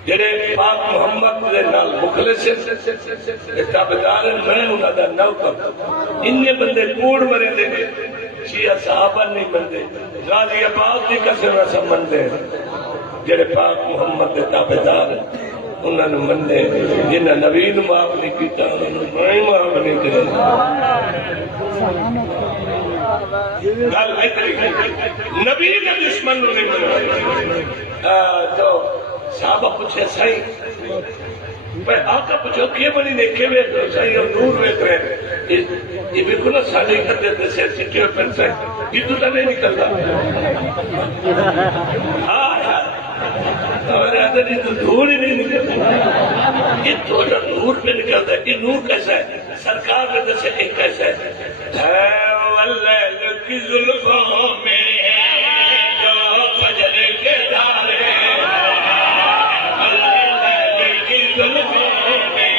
जेडे पाक मोहम्मद दे नाल मुखलिस ताबेदार मैं उन्हां दा नौकर इन्ने बंदे कूड़ मरे दे शिया सहाबा नहीं मनदे गाजी अब्बास दी कसम सब मनदे जेडे पाक मोहम्मद दे ताबेदार उन्होंने मनदे जिन्हें नबी नूं माफ नहीं किया उन्होंने मैं माफ नहीं करे गल नबी के दुश्मन नहीं मनना तो साहबा पूछे साई पर आका पूछो के बनी ने के वे साई और दूर वेख रहे ये बिल्कुल ना साडे खदे दे से चिट्टे पेन साई जितू तो नहीं निकलता हां और अंदर तो धूल ही नहीं निकलती ये थोड़ा नूर पे निकलता है ये नूर कैसा है सरकार ने जैसे एक कैसा है वल्लैल की जुल्फों में जो फजर के तारे वल्लैल की जुल्फों में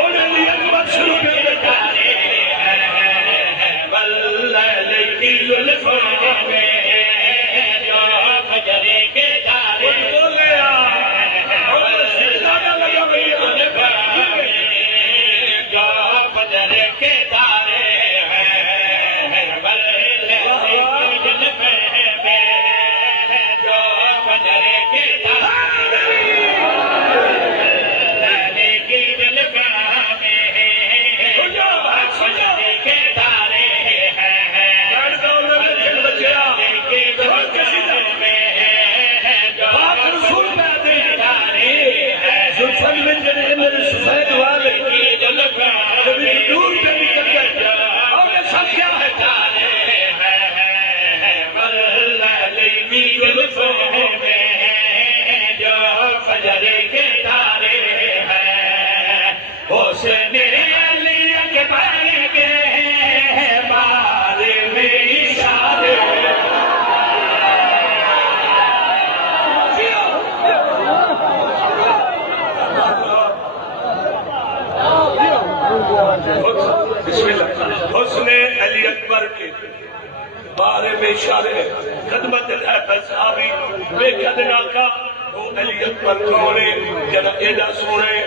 और नियत बख्शू के तारे वल्लैल की जुल्फों में जो फजर के तारे बिस्मिल्लाह अली अकबर के बारे में इशारे खदमत है साहबी बेकदना का वो अली अकबर कौन है जरा एडा सोने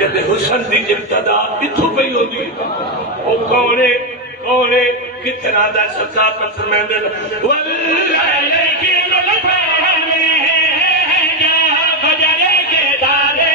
जद हुसन दी इब्तदा इथों पई होंदी वो कौन है कितना दा सजा पर फरमांदे वल्लाह की लफा में जा फजर के तारे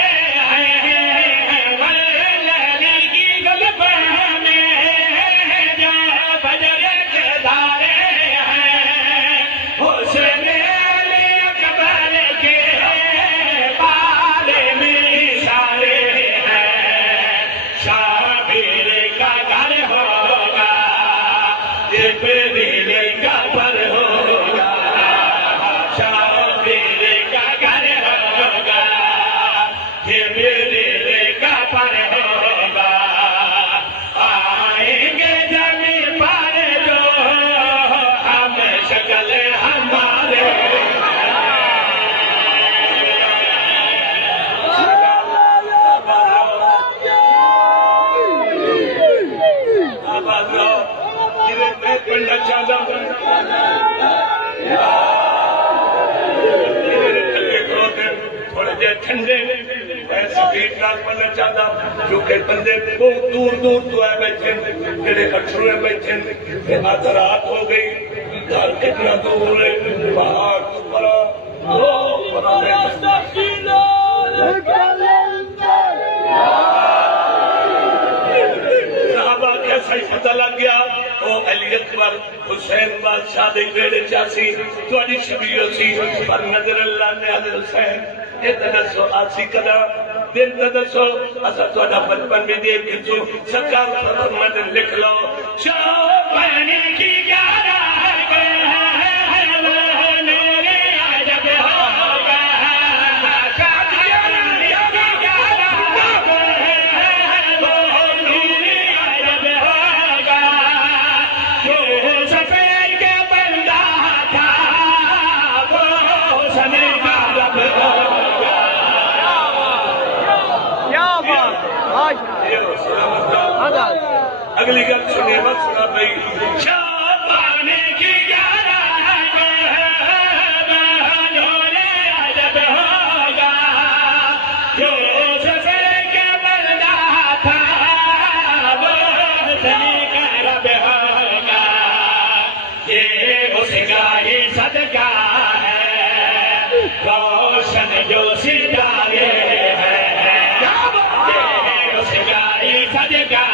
ठंडे पढ़ना चाहता क्योंकि बंदे बहुत दूर दूर तो आए बैठे जेडे अठरू बैठे आध रात हो गई घर कितना दूर है बाहर तो बड़ा साहबा कैसा ही पता लग गया ओ अली अकबर हुसैन बादशाह दे बेड़े चासी थोड़ी शबीर सी पर नजर अल्लाह ने हज़रत हुसैन ये दसो आसी कदा दिन दसो असा थोड़ा बचपन में देख के सरकार फरमाते लिख लो शाबानी की ग्यारह अगली गल सुनिए मत सुना भाई शाबाने की जो सफर के बंदा था वो रब होगा ये उसका ही सदका है रोशन जो सितारे है उसका ही सदका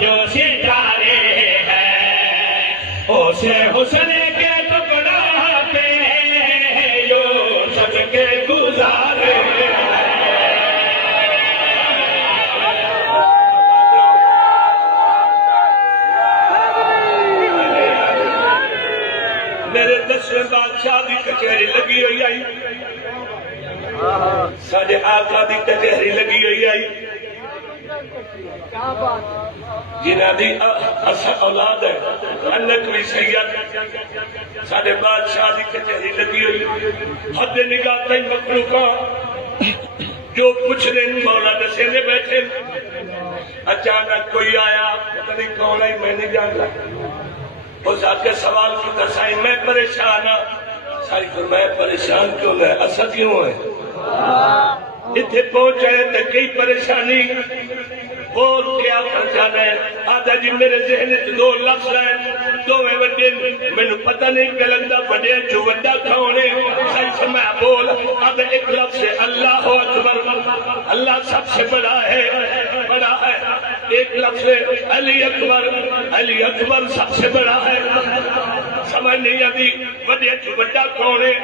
जो सितारे हैं उसे हुस्न के टुकड़ों पे जो सबके गुजारे मेरे 10वें बादशाह की कचहरी लगी हुई आई साढ़े आका की कचहरी लगी हुई आई जिन्हां दी औलाद है अनक भी सैयद साढ़े बादशाह की कचहरी लगी हुई हद निगाह तई मखलूका जो कुछ दिन मौला दसे ने बैठे अचानक कोई आया पता नहीं कौन आई मैं नहीं जानता उस आके सवाल किया साईं मैं परेशान हाँ साईं फिर मैं परेशान क्यों है असा क्यों है इतने पहुंचे तो कई परेशानी बोल क्या कर जाना है आधा जी मेरे जहन च 2 लफ्ज है दोवें वड्डे मैनू पता नहीं क्या लगता वड्डे चो वड्डा कौन है सही समय बोल आधा एक लफ्ज है अल्लाह अकबर अल्लाह सबसे बड़ा है एक लफ्ज है अली अकबर सबसे बड़ा है समझ नहीं आती वड्डे चो वड्डा कौन है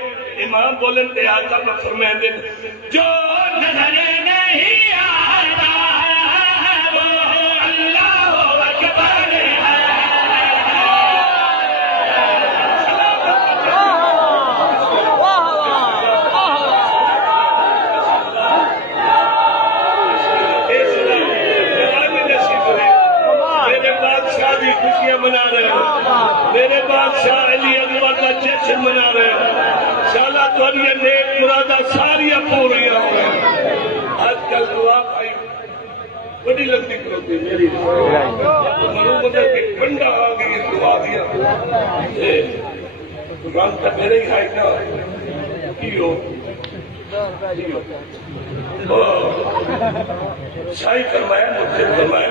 इमाम बोलन ते आका पर फरमाते जो नजर नहीं आता खुशियां मना रहे हैं मेरे बादशाह अली अकबर का जश्न मना रहे हैं शाला तुहाडियां नेक मुरादा सारियां पूरियां बड़ी लगती करोती मेरी मनु मदर के ठंडा आ गई दुआ दिया रंग तो मेरे ही है ना कियो शाही करवाया मुझसे करवाया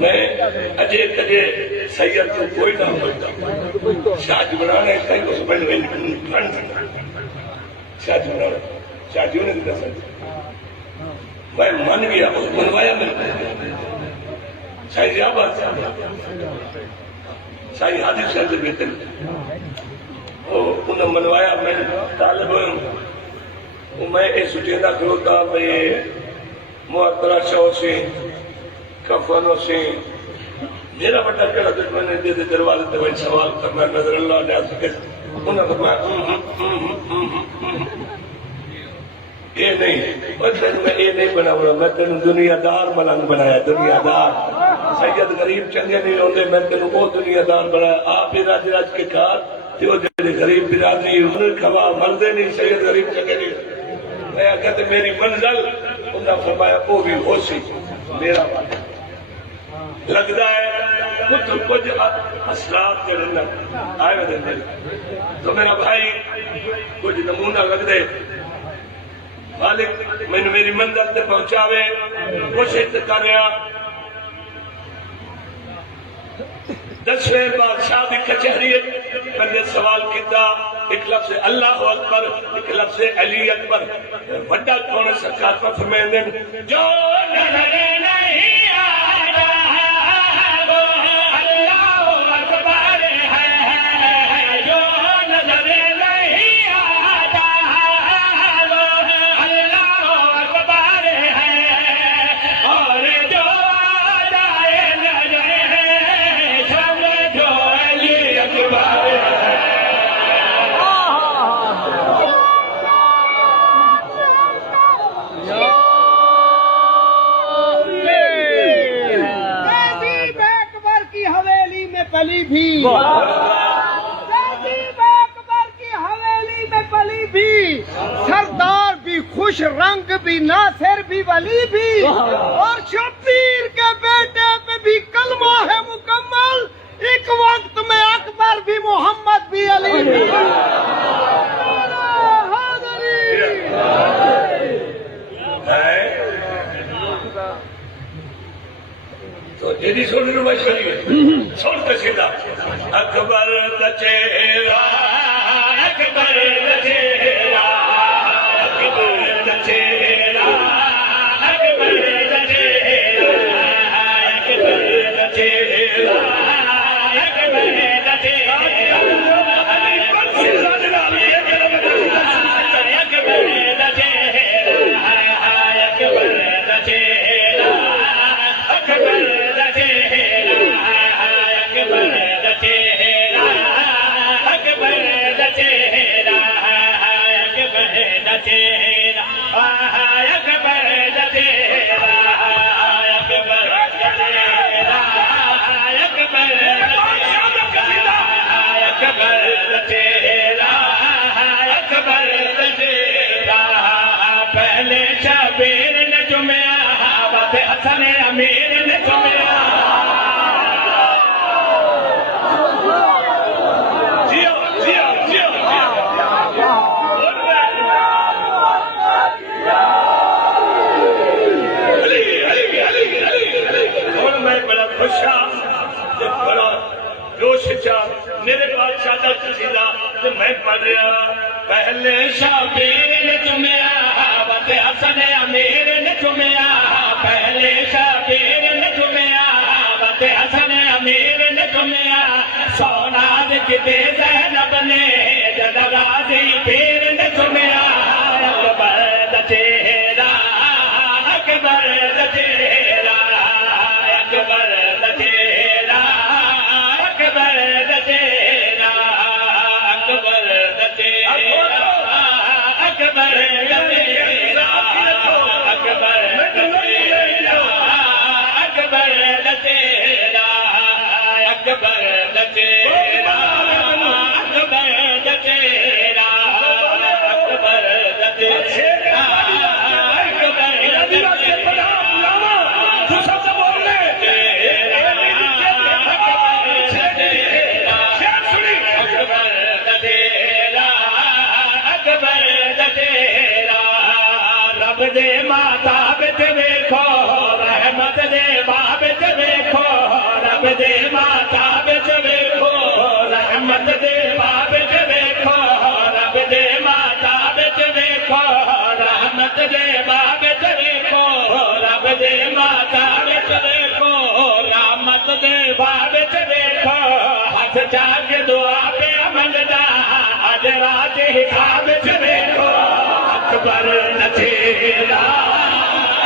मैं अजय तजे सैयद को कोई ना बोलता शादी बनाने कहीं उसमें शादी बनाना शादियों ने दसा मैं मन गया मनवाया मैंने शाही बात शाही हादिस से बेहतर उन्हें मनवाया मैं तालब मैं ये सुटेदा खलोता मैं मुअत्तरा शो से कफनों से मेरा बड़ा कड़ा दुश्मन है दे दरवाजे तक मैं सवाल करना नजर अल्लाह ने सके उन्हें फरमाया ये नहीं और मैं ये नहीं बनाऊंगा मैं तेन दुनियादार मलंग बनाया दुनियादार सैयद गरीब चंगे नहीं होंगे मैं तेन वो दुनियादार बनाया आप ही राज राज के कार जो गरीब बिरादरी उन्हें खवा मरदे नहीं सैयद गरीब चंगे नहीं मैं कहते मेरी मंजिल उन्हें फरमाया वो भी होशी मेरा लगता है कुछ असलात आए तो मेरा भाई कुछ नमूना लगते मालिक मैंने मेरी मंजिल तक पहुंचावे कोशिश कर रहा 10वें बादशाह की कचहरी मैंने सवाल किया एक लफ्ज़ अल्लाह अकबर एक लफ्ज़ अली अकबर बड़ा कौन सरकार पर फरमाते जो नजर नहीं आता वो अल्लाह अकबर है जो नजर नहीं आता वो अल्लाह अकबर है और जो जाए नजर समझो अली अकबर पली भी अकबर की हवेली में पली भी सरदार भी खुश रंग भी नासिर भी वली भी और शब्बीर के बेटे पे भी कलमा है मुकम्मल एक वक्त में अकबर भी मोहम्मद भी अली भी तो यदि सुन लो मैं सुनते सीधा अकबर द चेहरा अकबर द चेहरा अकबर द चेहरा अकबर द चेहरा अकबर द चेहरा अकबर द चेहरा पहले शबीर ने चुमया बात हसन अमीर ने चुमया जियो जियो जियो और मैं बड़ा खुश बड़ा जोश मेरे बादशाह का कसीदा तो मैं पढ़ रहा पहले शबीर ने चुमया बात हसन अमीर ने चुमया पहले शबीर ने चुमया बात हसन अमीर ने चुमया सोनाद किते ज़ैनब ने जद राज़ी पीर ने चुमया अकबर द चेहरा अकबर द चेहरा अकबर द चेहरा अकबर द चेहरा अकबर द चेहरा अकबर द चेहरा अकबर द चेहरा अकबर द चेहरा अकबर द चेहरा अकबर द चेहरा अकबर द चेहरा अकबर द चेहरा रब दे माता बिच वेखो रहमत दे बाब बिच वेखो रब दे माता बिच वेखो रहमत दे बाब बिच वेखो रब दे माता बिच वेखो रहमत दे बाब बिच वेखो रब दे माता बिच वेखो रहमत दे बाब बिच वेखो हथ चाक दुआ पे मंगदा अज रात हिसाब बिच वेखो अकबर नचेरा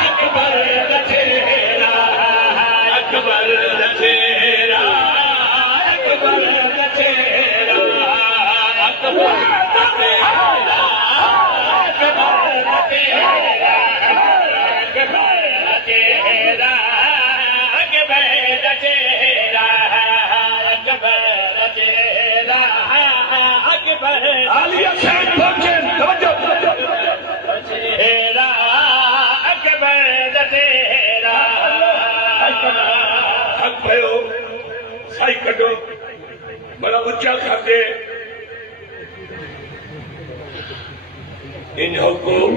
अकबर नचेरा अकबर नचेरा अकबर नचेरा अकबर नचेरा अकबर नचेरा अकबर नचेरा अकबर नचेरा अकबर नचेरा अकबर आलिया शाह पहुंचे तवज्जो तेरा अकबर तेरा हक भयो साई कटो बड़ा उच्चा कर दे इन हुकुम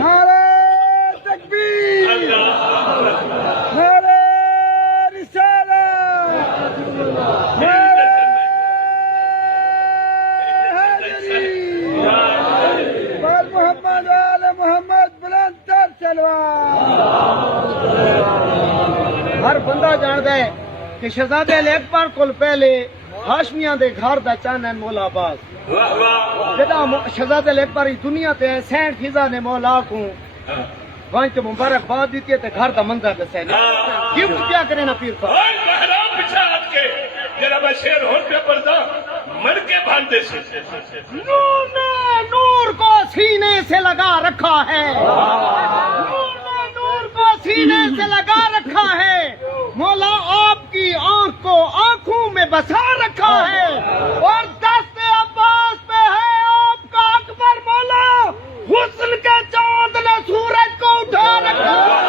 नारे तकबीर, नारे रिसालत, नारे हैदरी, पर मोहम्मद आले मोहम्मद बुलंद तर तलवार। हर बंदा जानदा है कि शहजादे अकबर कोल पहले हाशमियां दे घर दा चान है मौला अब्बास। वाह वाह जदा शहजादे अकबर इस दुनिया ते सैन फिजा ने मौला को वंच मुबारकबाद दी ते घर दा मंजर दसे गिफ्ट क्या करे ना पीर साहब। ओए महराम पीछे हट के जरा मैं शेर होर पे पर्दा मर के बांधे से नूर ने नूर को सीने से लगा रखा है, नूर ने नूर को सीने से लगा रखा है, मौला आपकी आंख को आंखों में बसा रखा है और दस्ते अब्बास पे है आपका अकबर मौला, हुस्न के चांद ने सूरज को उठा रखा है।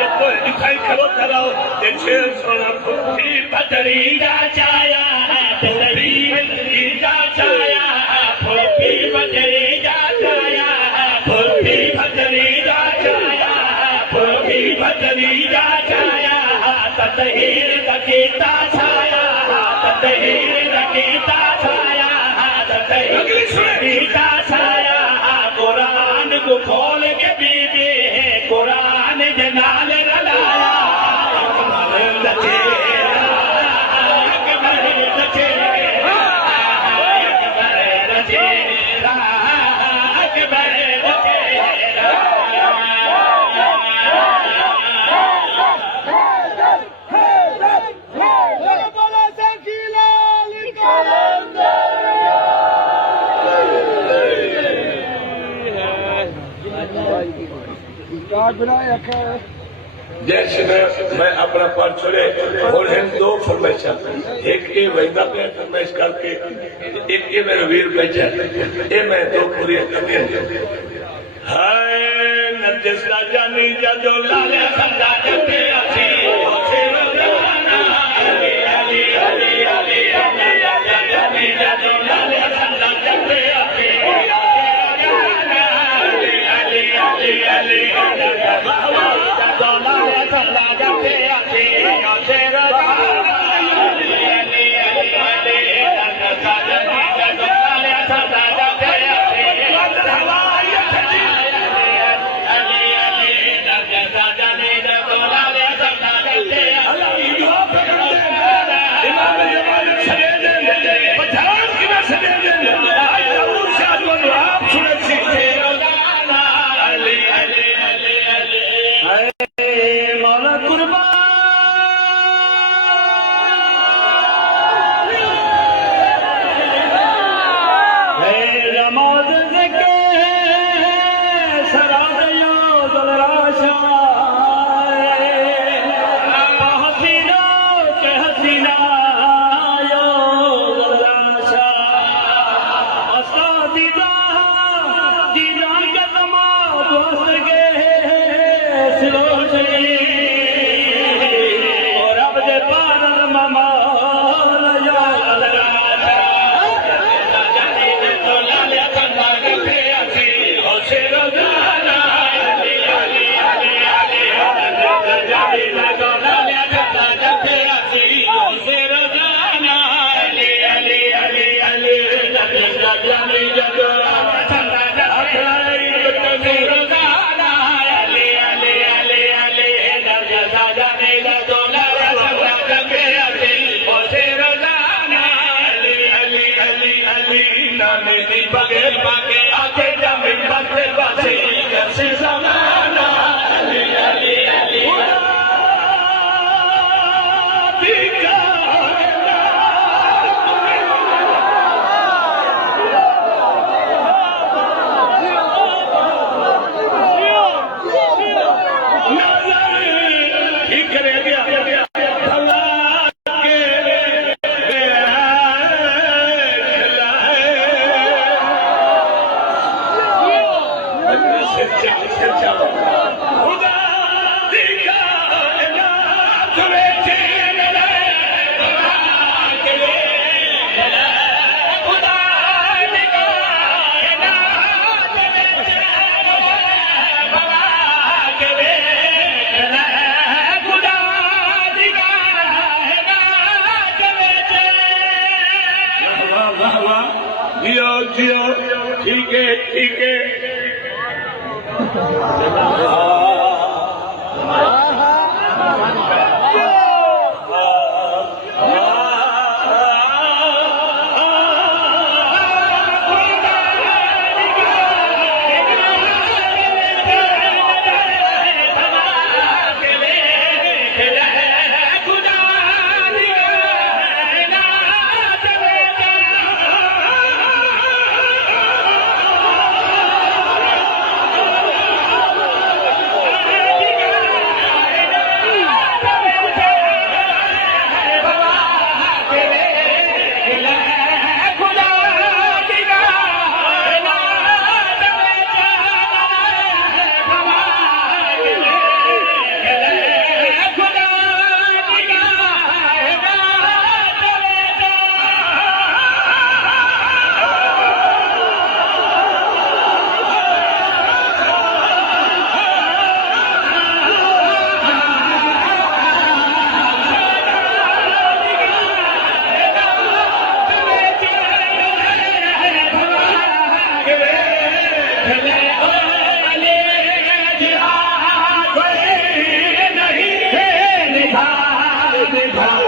ये तो दिखाई करो कराओ ये शेर सोना फुटी बदरी दा छाया है बदरी दा छाया है फूफी बदरी दा छाया है फूफी बदरी दा छाया है फूफी बदरी दा छाया है ततहीर दकीता छाया है ततहीर दकीता छाया है ततहीर दकीता छाया है कुरान को खोल के बीबी है कुरान जनाल रलाया अकबर नचेरा अकबर नचेरा अकबर नचेरा अकबर नचेरा बोला सखी लाल कलंदर जैसे मैं अपना पान छोड़े और हम दो फरमाइशा एक ये वहीदा पे फरमाइश करके एक ये मेरे वीर बेचा ये मैं दो पूरी करनी हाय नजस दा जानी जदो लाले संदा जते असी रवाना अली अली अली अली अली जदो लाले संदा जते असी अली अली अली दी पगे पाके आके जमीन बसे बसे जैसे जमाना अली अली अली जियो जियो ठीक है ठीक है नहीं है निभा